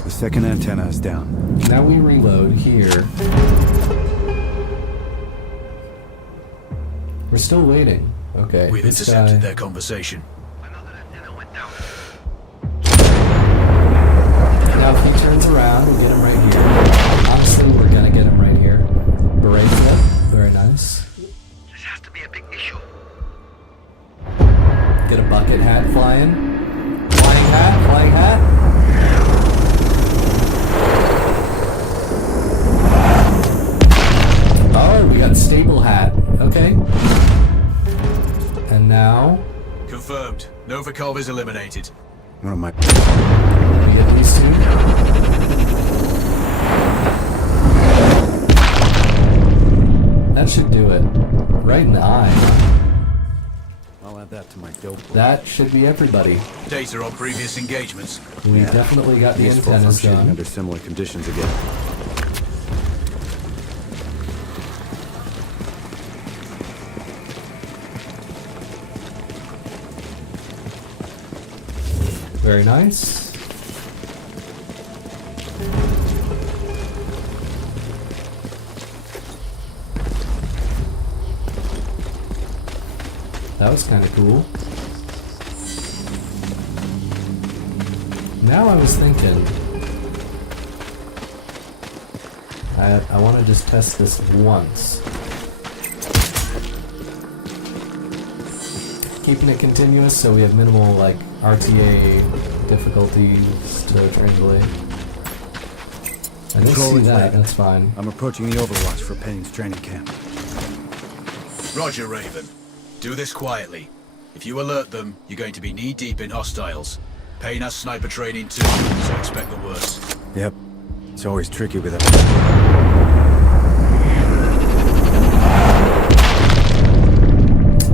The second antenna is down. Now we reload here. We're still waiting. Okay. We've this intercepted guy- their conversation. Another antenna went down. Now if he turns around, we'll get him right here. Honestly, we're gonna get him right here. Beret flip. Very nice. This has to be a big issue. Get a bucket hat flying. Flying hat, flying hat. Oh, we got stable hat. Okay. And now Confirmed. Novikov is eliminated. One of my... we get these two. That should do it. Right in the eye. I'll add that to my dope. That should be everybody. Data on previous engagements. We definitely got the Useful if I'm antennas shooting done. under similar conditions again. Very nice. That was kind of cool. Now I was thinking, I want to just test this once. Keeping it continuous so we have minimal like RTA difficulties to translate. I didn't Control see is that, Raven. that's fine. I'm approaching the Overwatch for Payne's training camp. Roger, Raven. Do this quietly. If you alert them, you're going to be knee-deep in hostiles. Payne has sniper training too, so expect the worst. Yep. It's always tricky with it.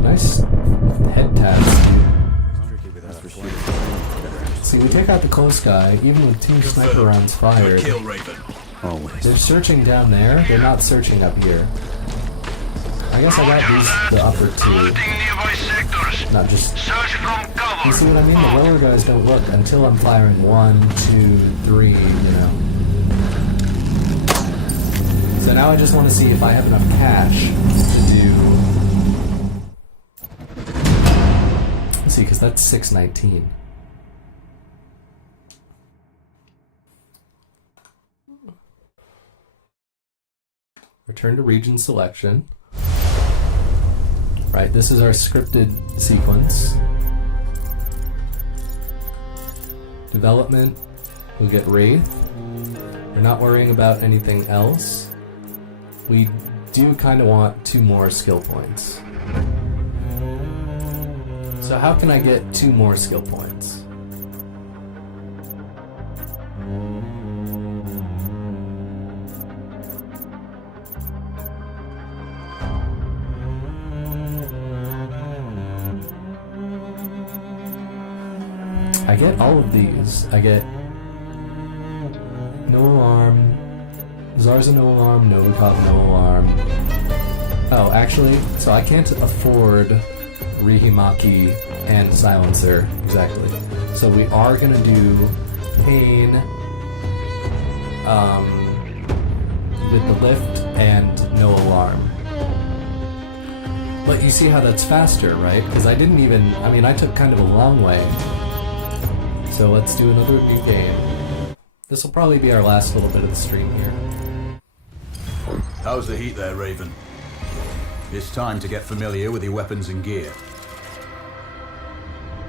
Nice head tabs. Tricky with us for shooting. See, we take out the close guy, even with 2 sniper rounds fired. Good kill, Raven. Always. They're searching down there, they're not searching up here. I guess I got these, the upper 2, Alerting nearby sectors. not just... Search from cover. You see what I mean? The lower guys don't look until I'm firing 1, 2, 3, you know. So now I just want to see if I have enough cash to do... Let's see, because that's 619. Return to region selection. Right, this is our scripted sequence. Development, we'll get Wraith. We're not worrying about anything else. We do kind of want 2 more skill points. So how can I get 2 more skill points? I get all of these. I get no alarm, Zarza no alarm, Novikov no alarm. Oh, actually, so I can't afford Rihimaki and Silencer, exactly. So we are gonna do Pain with the lift and no alarm. But you see how that's faster, right? Because I didn't even, I mean, I took kind of a long way. So let's do another new game. This will probably be our last little bit of the stream here. How's the heat there, Raven? It's time to get familiar with your weapons and gear.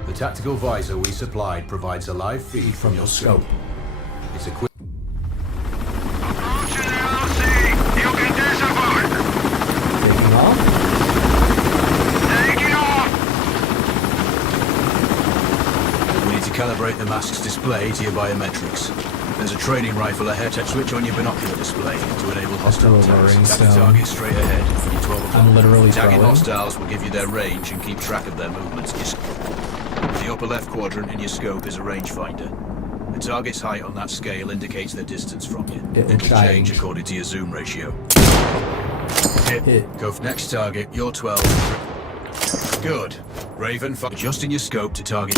The tactical visor we supplied provides a live feed from your scope. It's equipped. Approaching LLC. You can disembark. Taking off? Taking off. We need to calibrate the mask's display to your biometrics. There's a training rifle ahead. Switch on your binocular display to enable hostile Still over attacks. Tap the stone. target straight ahead. In 12 o'clock. I'm literally Tagging throwing. hostiles will give you their range and keep track of their movements. The upper left quadrant in your scope is a rangefinder. The target's height on that scale indicates their distance from you. It will It'll change change. according to your zoom ratio. Hit. Go for next target, you're 12. Good. Raven, adjusting your scope to target.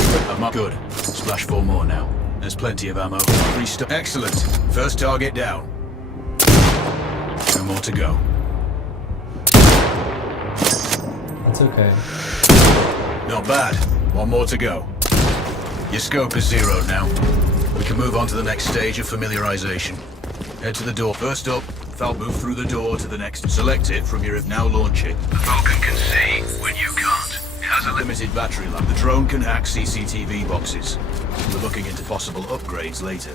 Good. Splash 4 more now. There's plenty of ammo. Restock. Excellent. First target down. No more to go. That's okay. Not bad. One more to go. Your scope is zeroed now. We can move on to the next stage of familiarization. Head to the door. First up, Falcon move through the door to the next. Select it from your now launch it. The Falcon can see when you can't. It has a Limited battery life. The drone can hack CCTV boxes. We're looking into possible upgrades later.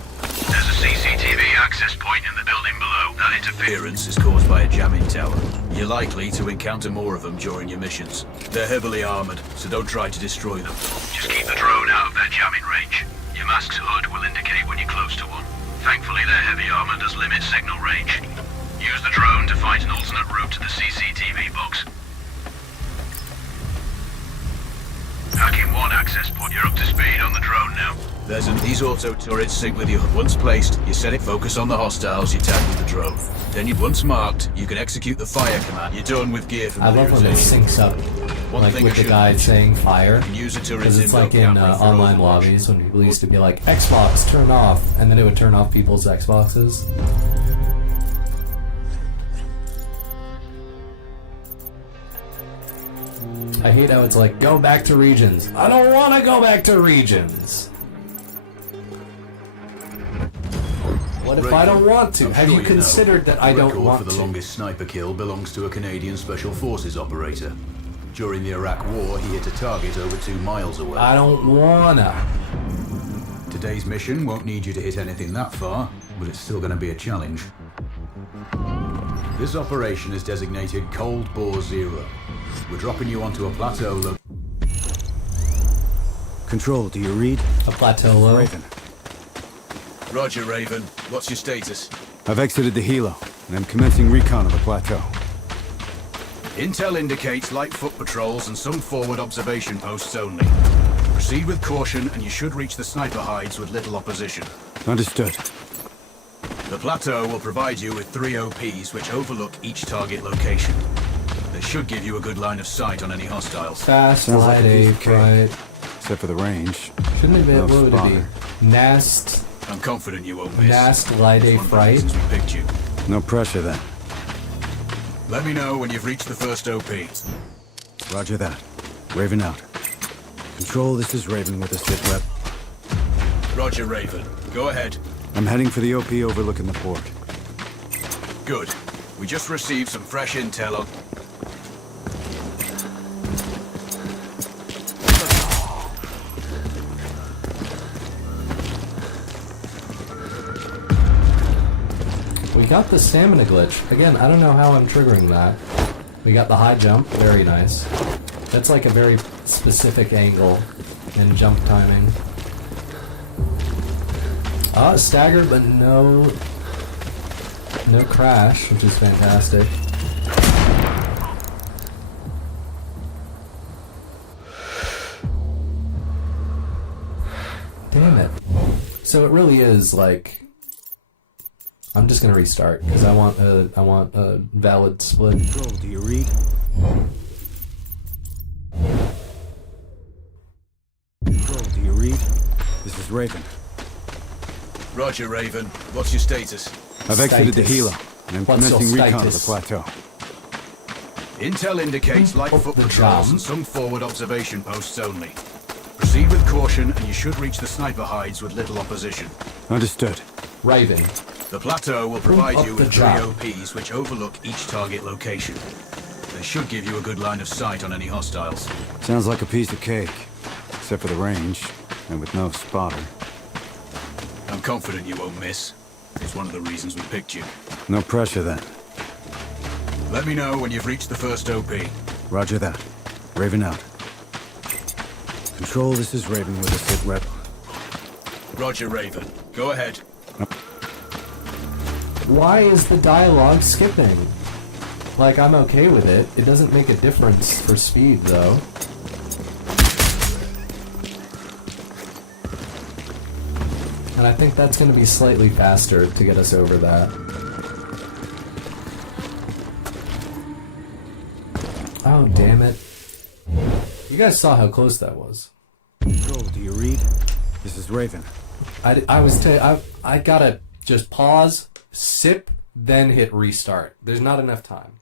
There's a CCTV access point in the building below. That Interference is caused by a jamming tower. You're likely to encounter more of them during your missions. They're heavily armored, so don't try to destroy them. Just keep the drone out of their jamming range. Your mask's hood will indicate when you're close to one. Thankfully, their heavy armor does limit signal range. Use the drone to find an alternate route to the CCTV box. Hacking one access point. You're up to speed on the drone now. These auto turrets sync with you. Once placed, you set it focus on the hostiles you tag with the drone. Then once marked, you can execute the fire command. You're done with gear I love when it familiarization. syncs up, One like thing with I the should guy mention, saying fire. you can use the turret's Because it's like inbuilt in camera for online Overwatch. lobbies when people used to be like, Xbox, turn off, and then it would turn off people's Xboxes. I hate how it's like, go back to regions. I don't want to go back to regions. What if I don't want to? I'm Have sure you considered that I don't record want for the to? longest sniper kill belongs to a Canadian Special Forces operator. During the Iraq War, he hit a target over 2 miles away. I don't wanna. Today's mission won't need you to hit anything that far, but it's still going to be a challenge. This operation is designated Cold Bore Zero. We're dropping you onto a plateau. Control, do you read? A plateau low. Raven. Roger, Raven. What's your status? I've exited the helo, and I'm commencing recon of the plateau. Intel indicates light foot patrols and some forward observation posts only. Proceed with caution and you should reach the sniper hides with little opposition. Understood. The plateau will provide you with 3 OPs which overlook each target location. They should give you a good line of sight on any hostiles. Fast, Sounds like light, a piece A, of cake. right. Except for the range. Shouldn't it be, No what would it spotter. be? Nast, I'm confident you won't miss. Nast, light, It's A, one of the fright. reasons we picked you. No pressure then. Let me know when you've reached the first OP. Roger that. Raven out. Control, this is Raven with a sit rep. Roger, Raven. Go ahead. I'm heading for the OP overlooking the port. Good. We just received some fresh intel on... We got the stamina glitch. Again, I don't know how I'm triggering that. We got the high jump. Very nice. That's like a very specific angle and jump timing. Staggered, but no crash, which is fantastic. Damn it. So it really is like... I'm just gonna restart because I want a valid split. Control, do you read? Control, do you read? This is Raven. Roger, Raven. What's your status? I've exited the Status. helo, and I'm What's your commencing recon of the status? plateau. Intel indicates light foot the patrols jam. and some forward observation posts only. Proceed with caution and you should reach the sniper hides with little opposition. Understood. Raven. The plateau will provide up you the with 3 jam. OPs which overlook each target location. They should give you a good line of sight on any hostiles. Sounds like a piece of cake. Except for the range, and with no spotter. I'm confident you won't miss. It's one of the reasons we picked you. No pressure then. Let me know when you've reached the first OP. Roger that. Raven out. Control, this is Raven with a sit rep. Roger, Raven. Go ahead. Why is the dialogue skipping? Like, I'm okay with it. It doesn't make a difference for speed, though. And I think that's going to be slightly faster to get us over that. Oh, damn it. You guys saw how close that was. Control, do you read? This is Raven. I gotta just pause, sip, then hit restart. There's not enough time.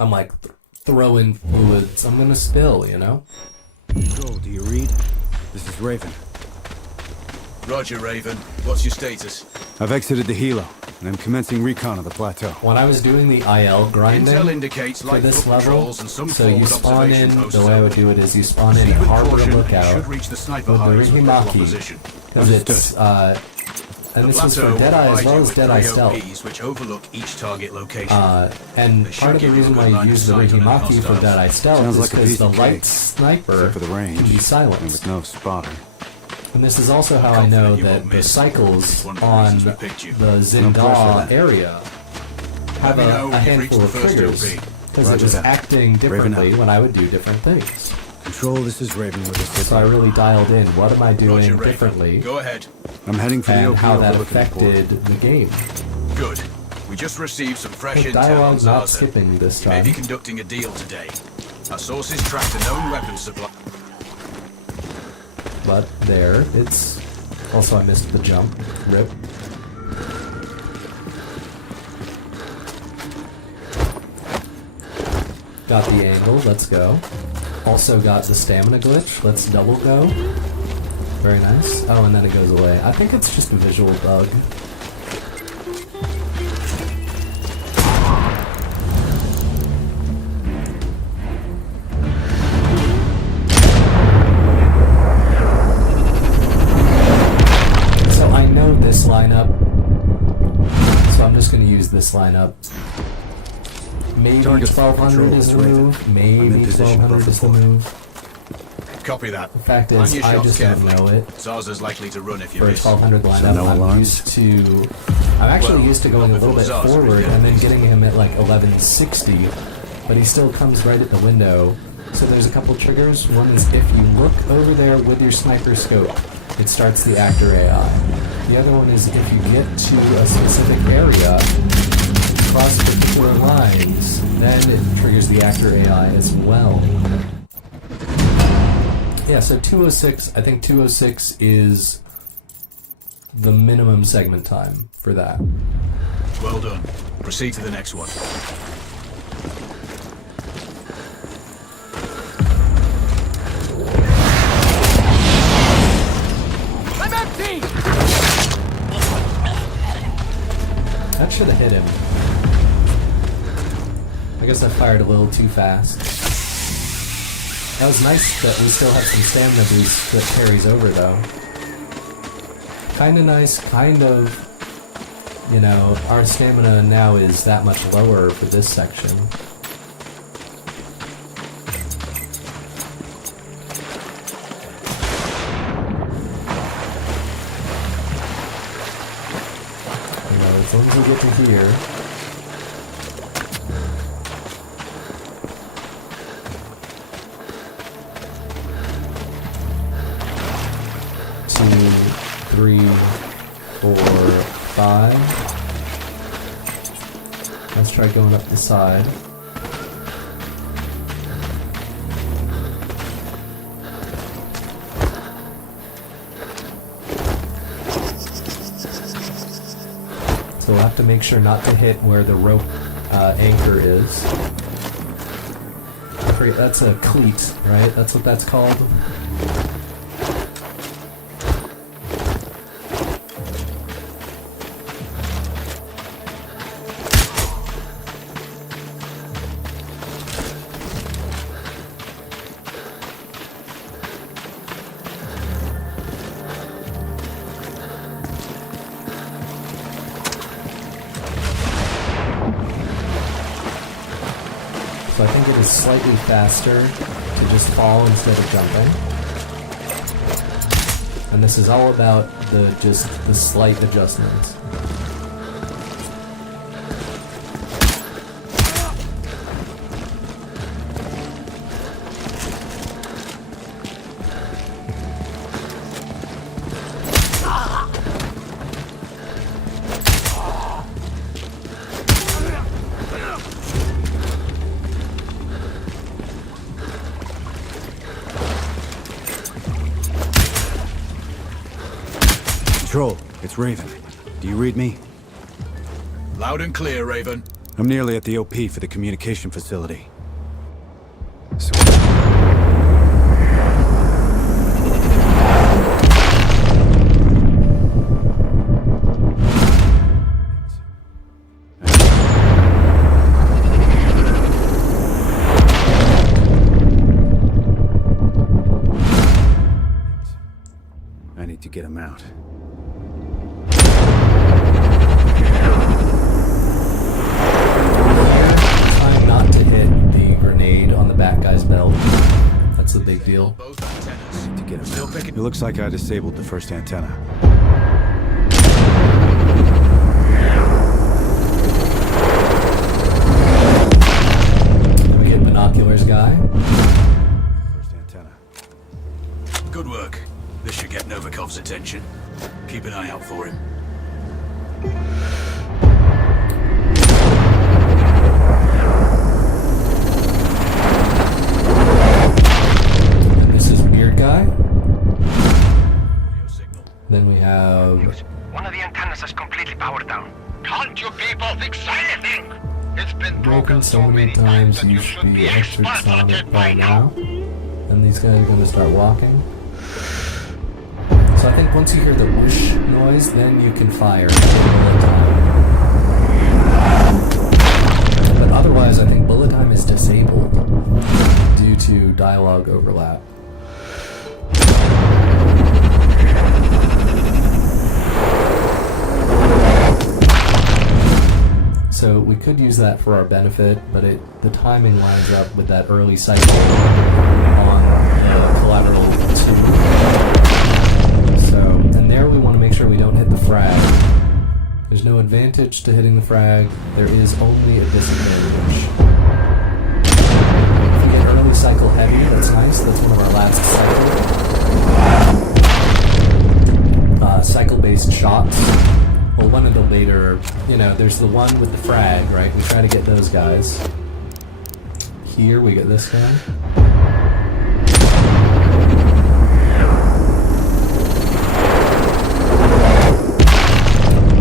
I'm like throwing fluids. I'm gonna spill, you know? Control, do you read? This is Raven. Roger, Raven. What's your status? I've exited the helo, and I'm commencing recon of the plateau. When I was doing the IL grinding Intel indicates for light this foot level, patrols and some so you forward spawn in, observation the way I would do it is you spawn in Proceed and with harbor a caution, you lookout should reach the sniper with hides the with little Rihimaki. opposition. Because it's, and this was for Deadeye as well as Deadeye Stealth. OPs which overlook each target location. And They should part of the give you reason a why good you line use of the sight on any Rihimaki for hostiles. Deadeye Stealth Sounds is like a because piece the of light cake, sniper except for the range, can be and silenced. with no spotter. And this is also how I know confident you that won't the miss. cycles It's one of the on reasons we picked you. the No Zindaw pressure, then. area have Let me know a when you've reached handful the of first triggers. OP. Because it Roger was that. acting Raven differently out. when I would do different things. Control, this is Raven with a So I really dialed in what am I doing Roger, Raven. differently Go ahead. I'm heading for the and OP how that overlooking the port. affected the game. Good. We just received some I fresh think intel on dialogue's not Zaza. skipping this May time. be conducting a deal today. Our sources tracked a known weapons supply. But there, it's... Also, I missed the jump. Rip. Got the angle, let's go. Also got the stamina glitch, let's double go. Very nice. Oh, and then it goes away. I think it's just a visual bug. So I know this lineup, so I'm just going to use this lineup. Maybe Target 1200 control, is the it's Raven. move. I'm Maybe in position 1200 above is the the fort. move. Copy that. The fact Plan is, your I shots just don't carefully. know it. Zaza's likely to run if you For a miss. 1200 lineup, no I'm alarms? used to... I'm actually Well, used to going a not little bit before Zaza forward is and then dead. getting him at like 1160, but he still comes right at the window. So there's a couple triggers. One is if you look over there with your sniper scope, it starts the actor AI. The other one is if you get to a specific area, across particular lines, then it triggers the actor AI as well. Yeah, so 206, I think 206 is the minimum segment time for that. Well done. Proceed to the next one. That should have hit him. I guess I fired a little too fast. That was nice that we still have some stamina boost that carries over though. Kinda nice, kind of, you know, our stamina now is that much lower for this section. You know, as long as we get to here. Two, three, four, five. Let's try going up the side. So we'll have to make sure not to hit where the rope anchor is. I forget, that's a cleat, right? That's what that's called. So I think it is slightly faster to just fall instead of jumping. And this is all about the slight adjustments. Control, it's Raven. Do you read me? Loud and clear, Raven. I'm nearly at the OP for the communication facility. So... I need to get him out. Trying not to hit the grenade on the back guy's belt. That's a big deal. Both antennas. To get him Still out. picking. It looks like I disabled the first antenna. We get binoculars guy. First antenna. Good work. This should get Novikov's attention. Keep an eye out for him. And this is weird guy. Audio signal. Then we have One of the antennas is completely powered down. Can't you people fix anything? It's been broken so many times you should be experts on it by now. And these guys are going to start walking. So I think once you hear the whoosh noise, then you can fire. But otherwise, I think bullet time is disabled due to dialogue overlap. So we could use that for our benefit, but the timing lines up with that early cycle on collateral 2. So, and there we want to make sure we don't hit the frag. There's no advantage to hitting the frag. There is only a disadvantage. If we get early cycle heavy, that's nice. That's one of our last cycles. Cycle-based shots. Well, one of the later, there's the one with the frag, right? We try to get those guys. Here we get this guy.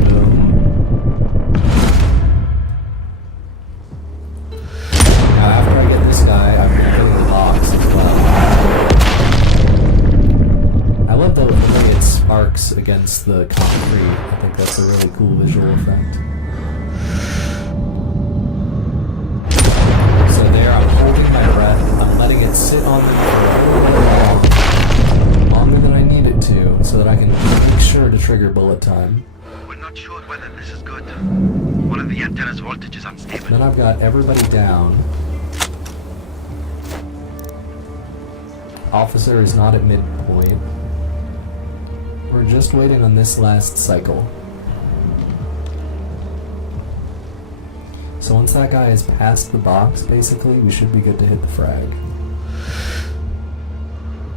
Boom. Now after I get this guy, I'm going to go to the box as well. I love the way it sparks against the concrete. I think that's a really cool visual effect. So there, I'm holding my breath. I'm letting it sit on me for a little long, longer than I need it to, so that I can make sure to trigger bullet time. We're not sure whether this is good. One of the antenna's voltage is unstable. Then I've got everybody down. Officer is not at midpoint. We're just waiting on this last cycle. So once that guy is past the box, basically, we should be good to hit the frag.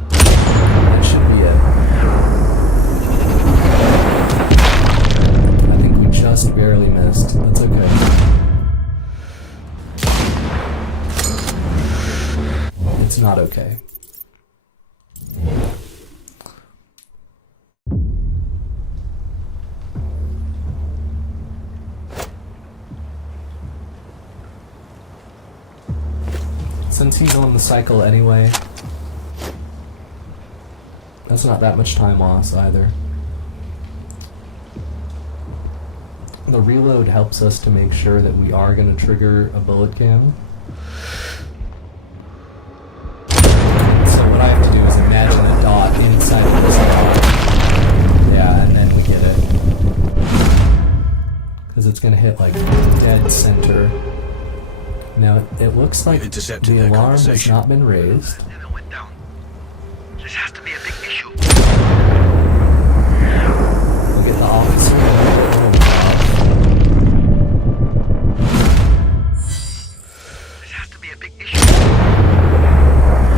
That should be it. I think we just barely missed. That's okay. It's not okay. Since he's on the cycle anyway, that's not that much time loss either. The reload helps us to make sure that we are going to trigger a bullet cam. So what I have to do is imagine a dot inside of this dot. Yeah, and then we get it. Because it's going to hit like dead center. Now, it looks like intercepted the their alarm has conversation. not been raised. Antenna went down. This has to be a big issue. We'll get the officer. This has to be a big issue.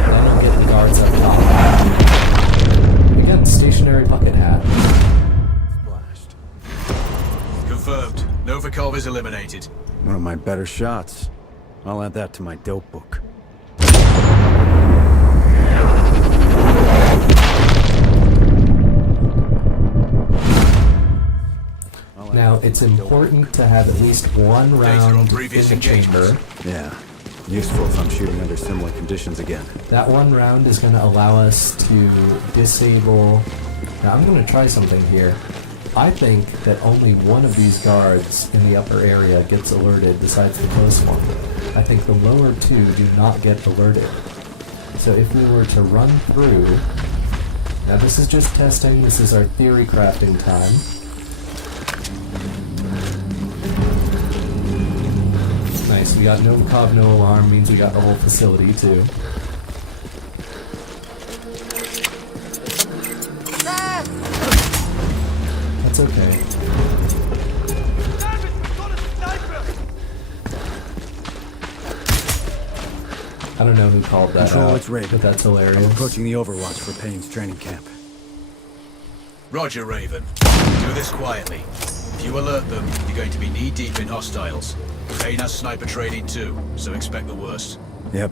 Then I'll get the guards up top. Again, stationary bucket hat. Blast. Confirmed. Novikov is eliminated. One of my better shots. I'll add that to my dope book. it's important to have at least one round in previous the chamber. Yeah. Useful if I'm shooting under similar conditions again. That one round is going to allow us to disable... Now I'm going to try something here. I think that only one of these guards in the upper area gets alerted besides the close one. I think the lower two do not get alerted. So if we were to run through... Now this is just testing, this is our theory crafting time. Nice, we got no cog, no alarm, means we got the whole facility too. That's okay. I don't know who called that Control, out, it's Raven. but that's hilarious. I'm approaching the Overwatch for Payne's training camp. Roger, Raven. Do this quietly. If you alert them, you're going to be knee-deep in hostiles. Payne has sniper training too, so expect the worst. Yep.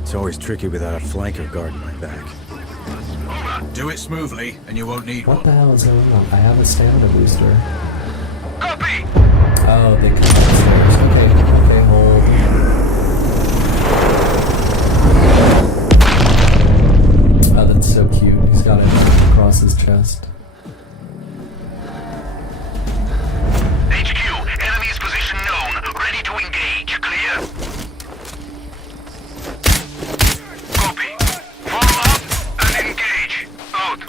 It's always tricky without a flanker guarding my back. Do it smoothly, and you won't need What one. the hell is going on? I have a stamina booster. Copy! Oh, they come upstairs. Okay, hold. Oh, that's so cute. He's got it across his chest. HQ, enemy's position known. Ready to engage. Clear? Copy. Form up and engage. Out.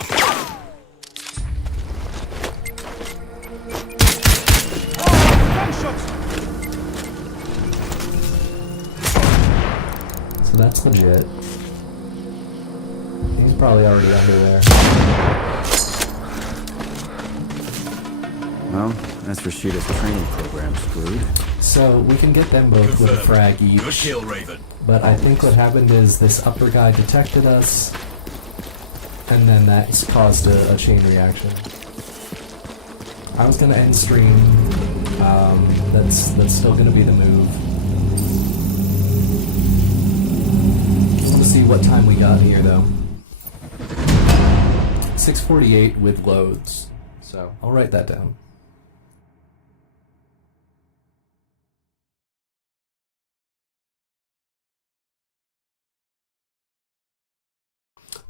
So that's legit. He's probably already under there. Well, that's Rashida's training program screwed. So we can get them both with a frag each. Good kill, Raven. But I think what happened is this upper guy detected us, and then that caused a chain reaction. I was gonna end stream. That's still gonna be the move. Let's see what time we got here, though. 6:48 with loads. So I'll write that down.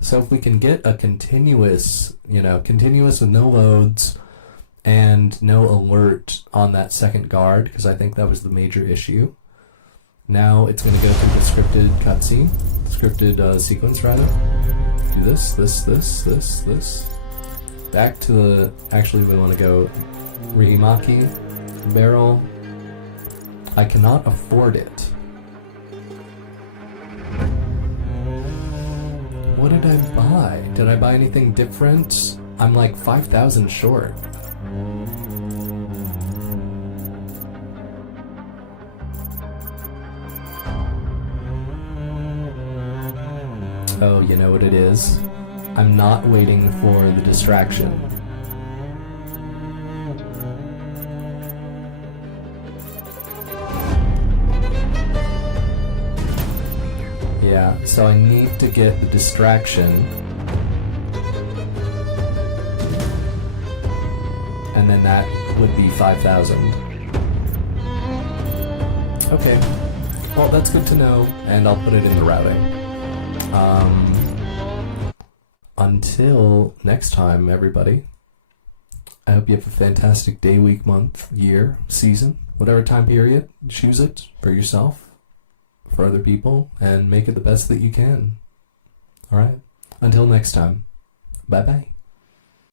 So if we can get a continuous with no loads and no alert on that second guard, because I think that was the major issue. Now it's going to go through the scripted cutscene, scripted sequence rather. Do this. Back to the, actually we want to go Rihimaki barrel. I cannot afford it. What did I buy? Did I buy anything different? I'm like 5,000 short. Oh, you know what it is? I'm not waiting for the distraction. Yeah, so I need to get the distraction. And then that would be 5,000. Okay. Well, that's good to know, and I'll put it in the routing. Until next time, everybody. I hope you have a fantastic day, week, month, year, season, whatever time period. Choose it for yourself, for other people, and make it the best that you can. Alright? Until next time. Bye-bye.